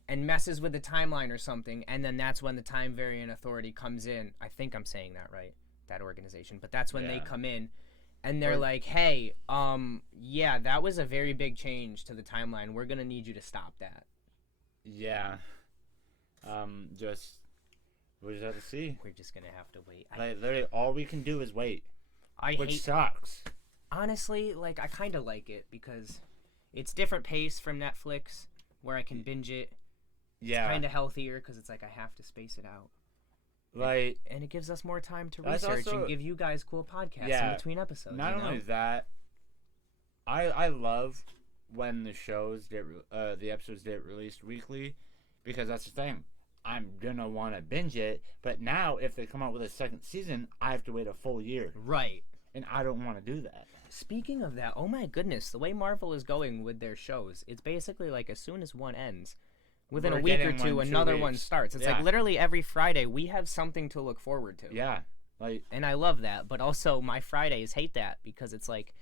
and messes with the timeline or something, and then that's when the Time Variant Authority comes in. I think I'm saying that right, that organization. But that's when they come in, and they're like, hey, yeah, that was a very big change to the timeline. We're going to need you to stop that. Yeah. We'll just have to see. We're just going to have to wait. Literally, all we can do is wait. Which sucks. Honestly, I kind of like it, because it's different pace from Netflix, where I can binge it. Yeah. It's kind of healthier, because it's like I have to space it out. And it gives us more time to research and give you guys cool podcasts in between episodes. Not only that, I love when the shows the episodes get released weekly, because that's the thing. I'm gonna want to binge it, but now if they come out with a second season, I have to wait a full year. Right. And I don't want to do that. Speaking of that, oh my goodness, the way Marvel is going with their shows, it's basically like as soon as one ends, within a week or two, another one starts. It's like literally every Friday we have something to look forward to. Yeah. And I love that, but also my Fridays hate that, because it's like,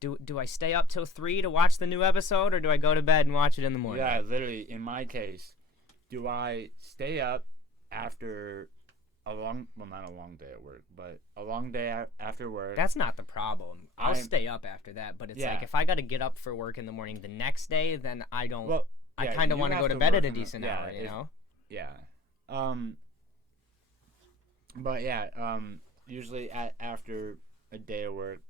do I stay up till 3 to watch the new episode, or do I go to bed and watch it in the morning? Yeah, literally, in my case, do I stay up after not a long day at work, but a long day after work? That's not the problem. I'll stay up after that, but it's like if I got to get up for work in the morning the next day, then I don't. Well, I kind of want to go to bed at a decent hour, you know? Yeah. But yeah, usually after a day of work,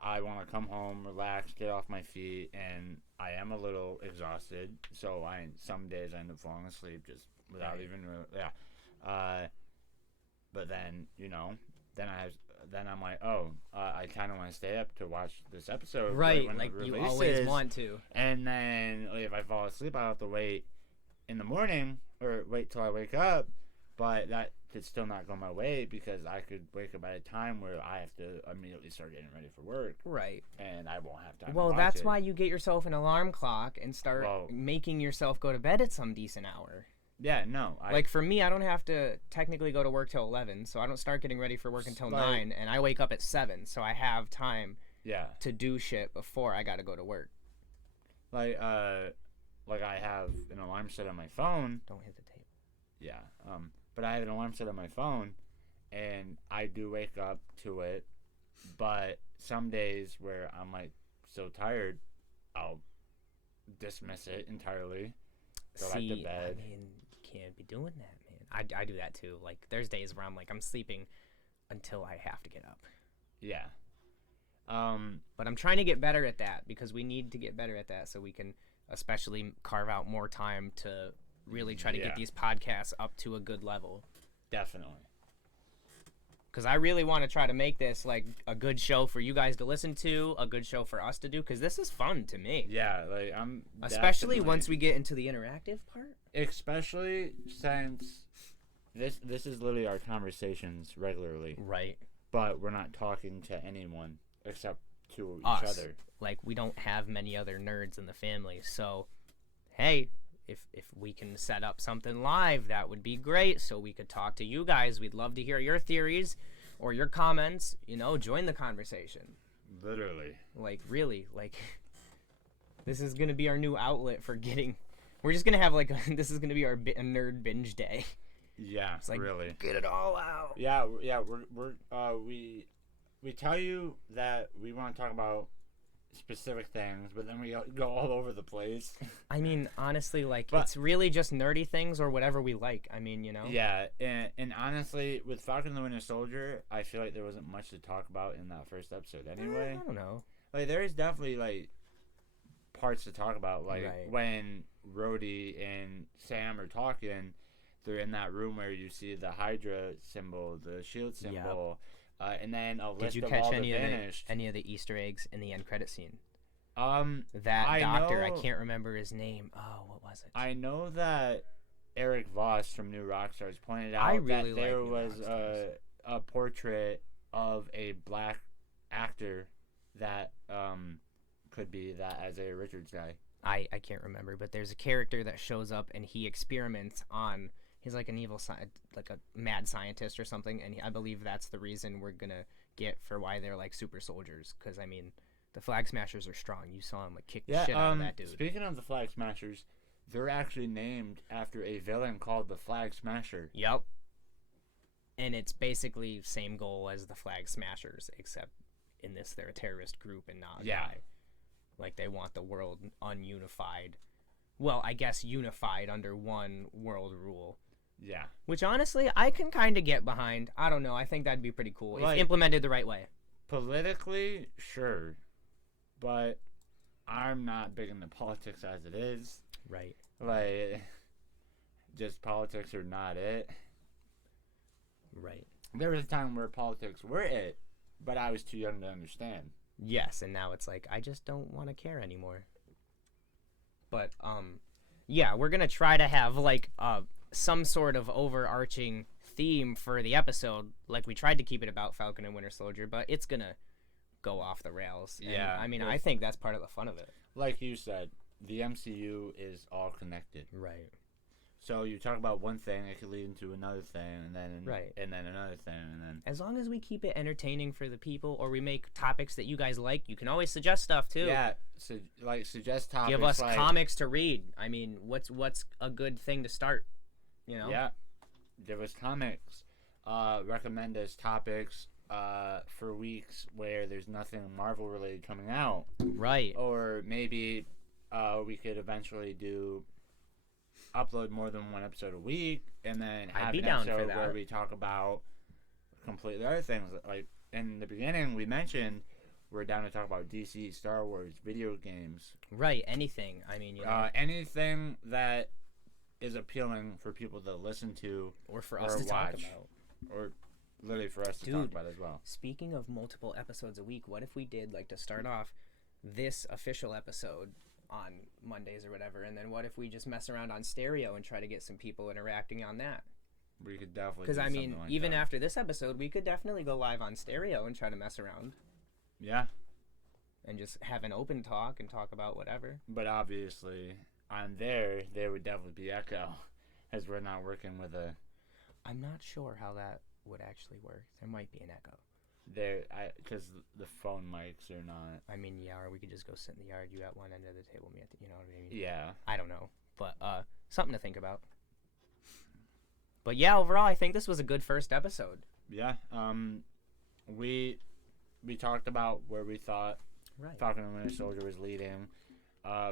I want to come home, relax, get off my feet, and I am a little exhausted, so some days I end up falling asleep just without even but then, then I'm like, I kind of want to stay up to watch this episode. Right, like you always want to. And then if I fall asleep, I'll have to wait in the morning or wait till I wake up. But that could still not go my way, because I could wake up at a time where I have to immediately start getting ready for work. Right. And I won't have time to watch that's why you get yourself an alarm clock and start making yourself go to bed at some decent hour. Yeah, no. For me, I don't have to technically go to work till 11, so I don't start getting ready for work until 9, and I wake up at 7, so I have time to do shit before I gotta go to work. I have an alarm set on my phone. Don't hit the table. Yeah, but I have an alarm set on my phone, and I do wake up to it, but some days where I'm, so tired, I'll dismiss it entirely, go back to bed. Can't be doing that, man. I do that too. There's days where I'm sleeping until I have to get up. Yeah. But I'm trying to get better at that, because we need to get better at that, so we can especially carve out more time to really try to get these podcasts up to a good level. Definitely. Because I really want to try to make this a good show for you guys to listen to, a good show for us to do, because this is fun to me. Yeah, I'm especially once we get into the interactive part. Especially since this is literally our conversations regularly. Right. But we're not talking to anyone except to each other. We don't have many other nerds in the family, so hey, if we can set up something live, that would be great, so we could talk to you guys. We'd love to hear your theories or your comments. Join the conversation. Literally. Really. This is going to be our new outlet for getting... We're just going to have, this is going to be our nerd binge day. Yeah, it's really. Get it all out. Yeah, we tell you that we want to talk about specific things, but then we go all over the place. I mean, honestly, like, it's really just nerdy things or whatever we like. I mean, you know? Yeah, and honestly, with Falcon and the Winter Soldier, I feel like there wasn't much to talk about in that first episode anyway. I don't know. Like, there is definitely, like, parts to talk about. Like, when Rhodey and Sam are talking, they're in that room where you see the Hydra symbol, the shield symbol, and then a list of all the vanished. Any of the Easter eggs in the end credit scene? That doctor, I can't remember his name. Oh, what was it? I know that Eric Voss from New Rockstars pointed out that there was a portrait of a black actor that could be that Isaiah Richards guy. I can't remember, but there's a character that shows up and he experiments on. He's like an evil, like a mad scientist or something, and I believe that's the reason we're gonna get for why they're like super soldiers. Because I mean, the Flag Smashers are strong. You saw him like kick the shit out of that dude. Speaking of the Flag Smashers, they're actually named after a villain called the Flag Smasher. Yep. And it's basically same goal as the Flag Smashers, except in this they're a terrorist group and not a guy. Like they want the world ununified. Well, I guess unified under one world rule. Yeah. Which honestly, I can kind of get behind. I don't know. I think that'd be pretty cool if implemented the right way. Politically, sure. But I'm not big into politics as it is. Right. Like, just politics are not it. Right. There was a time where politics were it, but I was too young to understand. Yes, and now it's like, I just don't want to care anymore. But, yeah, we're going to try to have, like, some sort of overarching theme for the episode. Like, we tried to keep it about Falcon and Winter Soldier, but it's going to go off the rails. And, yeah. I mean, I think that's part of the fun of it. Like you said, the MCU is all connected. Right. So you talk about one thing, it could lead into another thing, and then another thing, and then. As long as we keep it entertaining for the people, or we make topics that you guys like, you can always suggest stuff too. Yeah, so like suggest topics. Give us comics to read. I mean, what's a good thing to start? You know. Yeah, give us comics. Recommend us topics. For weeks where there's nothing Marvel related coming out. Right. Or maybe, we could eventually upload more than one episode a week, and then have an episode where we talk about completely other things. Like in the beginning, we mentioned we're down to talk about DC, Star Wars, video games. Right, anything. I mean, you know, anything that is appealing for people to listen to or for us to talk about, or literally for us to talk about as well. Speaking of multiple episodes a week, what if we did, like, to start off this official episode on Mondays or whatever, and then what if we just mess around on stereo and try to get some people interacting on that? We could definitely. Because I mean, even after this episode, we could definitely go live on stereo and try to mess around. Yeah. And just have an open talk and talk about whatever. But obviously, on there would definitely be echo, as we're not working with a. I'm not sure how that would actually work. There might be an echo. Because the phone mics are not. I mean, yeah, or we could just go sit in the yard. You at one end of the table, me at the. You know what I mean? Yeah. I don't know, but something to think about. But yeah, overall, I think this was a good first episode. Yeah. We talked about where we thought Falcon and Winter Soldier was leading.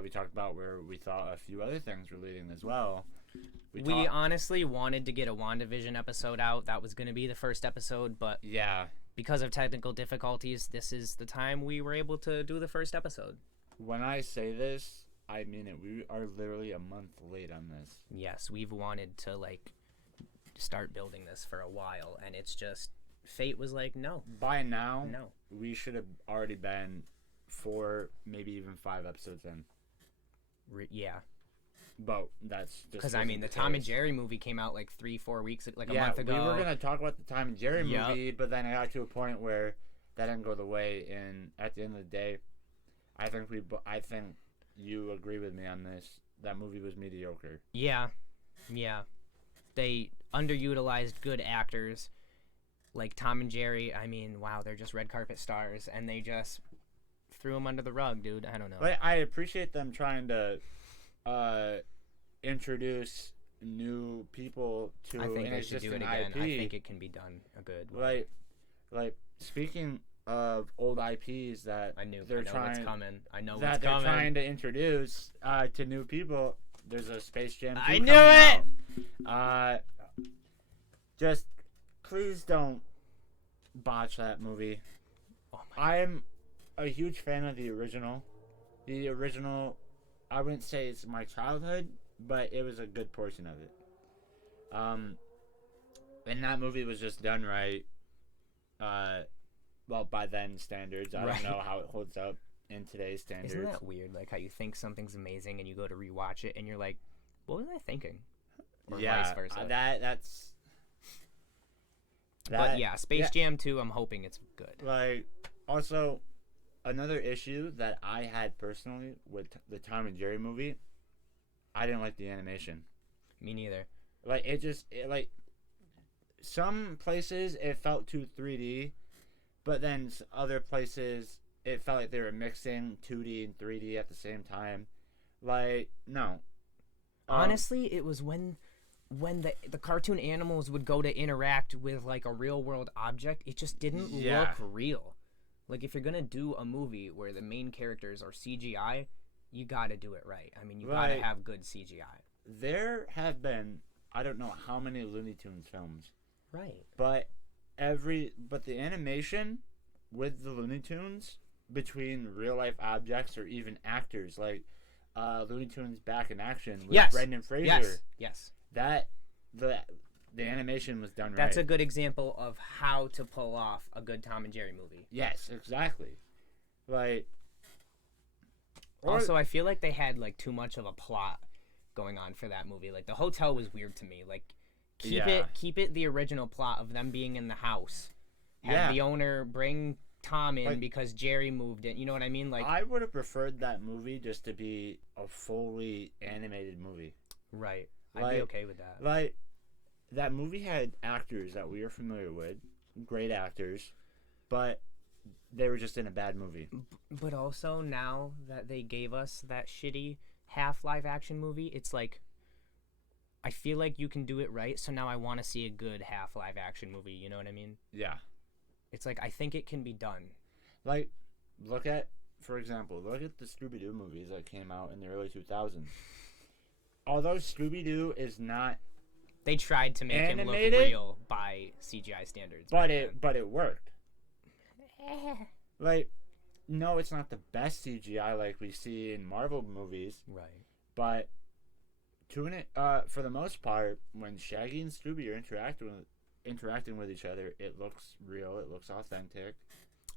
We talked about where we thought a few other things were leading as well. We honestly wanted to get a WandaVision episode out. That was going to be the first episode, but yeah, because of technical difficulties, this is the time we were able to do the first episode. When I say this, I mean it. We are literally a month late on this. Yes, we've wanted to, like, start building this for a while, and it's just fate was like, no. By now, we should have already been 4, maybe even 5 episodes in. Yeah. But that's just because I mean the Tom and Jerry movie came out like 3-4 weeks, like a month ago. We were gonna talk about the Tom and Jerry movie, but then I got to a point where that didn't go the way. And at the end of the day, I think you agree with me on this. That movie was mediocre. Yeah. They underutilized good actors, like Tom and Jerry. I mean, wow, they're just red carpet stars, and they just threw them under the rug, dude. I don't know. But I appreciate them trying to introduce new people to I think an they should do it existing again. IP. I think it can be done a good way. Like speaking of old IPs that I know it's coming. I know it's coming. They're trying to introduce to new people. There's a Space Jam 2 I knew it! Just please don't botch that movie. Oh my I'm a huge fan of the original. The original, I wouldn't say it's my childhood, but it was a good portion of it. And that movie was just done right. Well, by then standards. I don't know how it holds up in today's standards. Isn't that weird? Like how you think something's amazing and you go to rewatch it and you're like, what was I thinking? Or vice versa. That's. But yeah, Space Jam 2, I'm hoping it's good. Like, also, another issue that I had personally with the Tom and Jerry movie, I didn't like the animation. Me neither. Like, like, some places it felt too 3D, but then other places it felt like they were mixing 2D and 3D at the same time. Like, no. Honestly, it was when the cartoon animals would go to interact with like a real world object, it just didn't look real. Like if you're gonna do a movie where the main characters are CGI, you gotta do it right. I mean, you gotta have good CGI. There have been, I don't know how many Looney Tunes films. Right. But the animation with the Looney Tunes between real life objects or even actors, like Looney Tunes Back in Action with Brendan Fraser. Yes. That the animation was done right. That's a good example of how to pull off a good Tom and Jerry movie. Yes, exactly. Like. Also, I feel like they had like too much of a plot going on for that movie. Like the hotel was weird to me. Like keep it the original plot of them being in the house. Have the owner bring Tom in because Jerry moved in. You know what I mean? Like I would have preferred that movie just to be a fully animated movie. Right. I'd be okay with that. Like, that movie had actors that we are familiar with, great actors, but they were just in a bad movie. But also, now that they gave us that shitty half live action movie, it's like, I feel like you can do it right, so now I want to see a good half live action movie, you know what I mean? Yeah. It's like, I think it can be done. Like, for example, look at the Scooby-Doo movies that came out in the early 2000s. Although Scooby-Doo is not they tried to make animated, him look real by CGI standards. But it worked. Like, no, it's not the best CGI like we see in Marvel movies. Right. But for the most part, when Shaggy and Scooby are interacting with each other, it looks real, it looks authentic.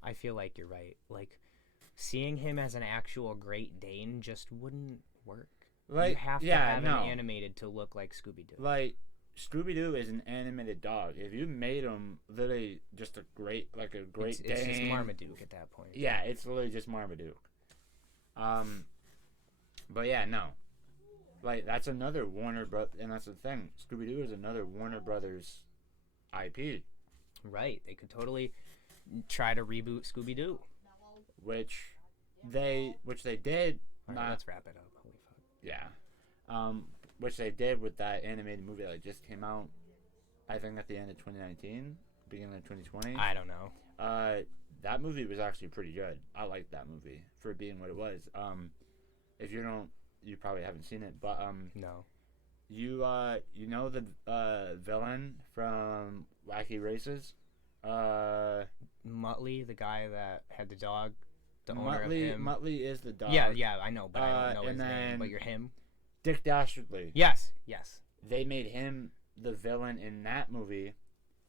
I feel like you're right. Like, seeing him as an actual Great Dane just wouldn't work. Like, you have to have him animated to look like Scooby-Doo. Like, Scooby-Doo is an animated dog. If you made him literally just a great Dane. It's just Marmaduke at that point. Yeah, it's literally just Marmaduke. But yeah, no. Like, that's another Warner and that's the thing. Scooby-Doo is another Warner Brothers IP. Right. They could totally try to reboot Scooby-Doo. Which they did. All right, let's wrap it up. Holy fuck. Yeah. Which they did with that animated movie that just came out, I think at the end of 2019, beginning of 2020. I don't know. That movie was actually pretty good. I liked that movie for being what it was. If you don't, you probably haven't seen it, but no. You know the villain from Wacky Races? Muttley, the guy that had the dog, the owner of him. Muttley is the dog. Yeah, I know, but I don't know his name. But you're him. Dick Dastardly. Yes. They made him the villain in that movie.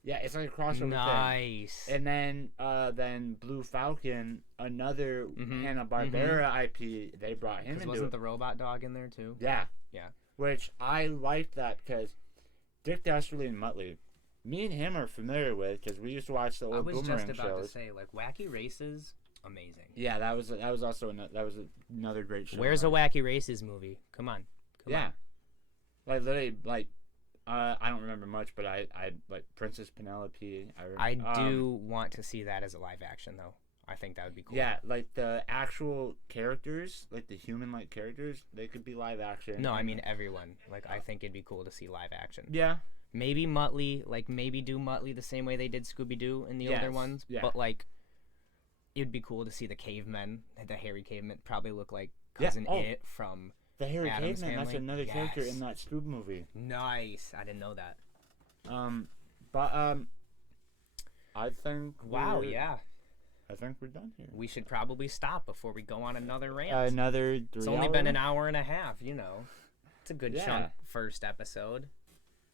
Yeah, it's like a crossover thing. Nice. And then Blue Falcon, another Hanna-Barbera IP, they brought him into wasn't the robot dog in there too? Yeah. Yeah. Which I liked that because Dick Dastardly and Muttley, me and him are familiar with because we used to watch the old Boomerang shows. I was just about to say, like, Wacky Races, amazing. Yeah, that was also another great show. Where's a Wacky Races movie? Come on. Like literally, like I don't remember much, but I like Princess Penelope. I do want to see that as a live action though. I think that would be cool. Yeah, like the actual characters, like the human-like characters, they could be live action. No, I mean everyone. Like I think it'd be cool to see live action. Yeah. Maybe Muttley, like maybe do Muttley the same way they did Scooby-Doo in the older ones, but like it'd be cool to see the cavemen, the hairy cavemen, probably look like Cousin It from the hairy Addams caveman. Family. That's another character in that Scoob movie. Nice. I didn't know that. I think. Wow. Yeah. I think we're done here. We should probably stop before we go on another rant. Another 3 It's only been an hour and a half. You know, it's a good chunk first episode.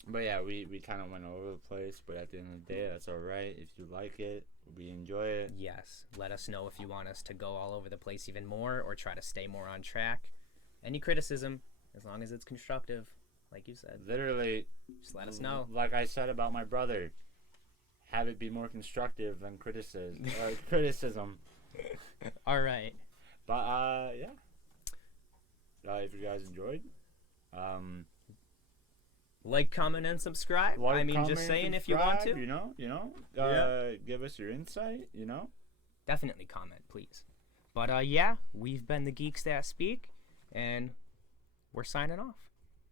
But yeah, we kind of went over the place, but at the end of the day, that's all right. If you like it, we enjoy it. Yes. Let us know if you want us to go all over the place even more or try to stay more on track. Any criticism, as long as it's constructive, like you said. Literally. Just let us know. Like I said about my brother, have it be more constructive than criticism. All right. But, yeah. If you guys enjoyed, like, comment, and subscribe. Like, I mean, just saying if you want to. You know. Give us your insight, you know. Definitely comment, please. But, yeah, we've been the Geeks That Speak, and we're signing off.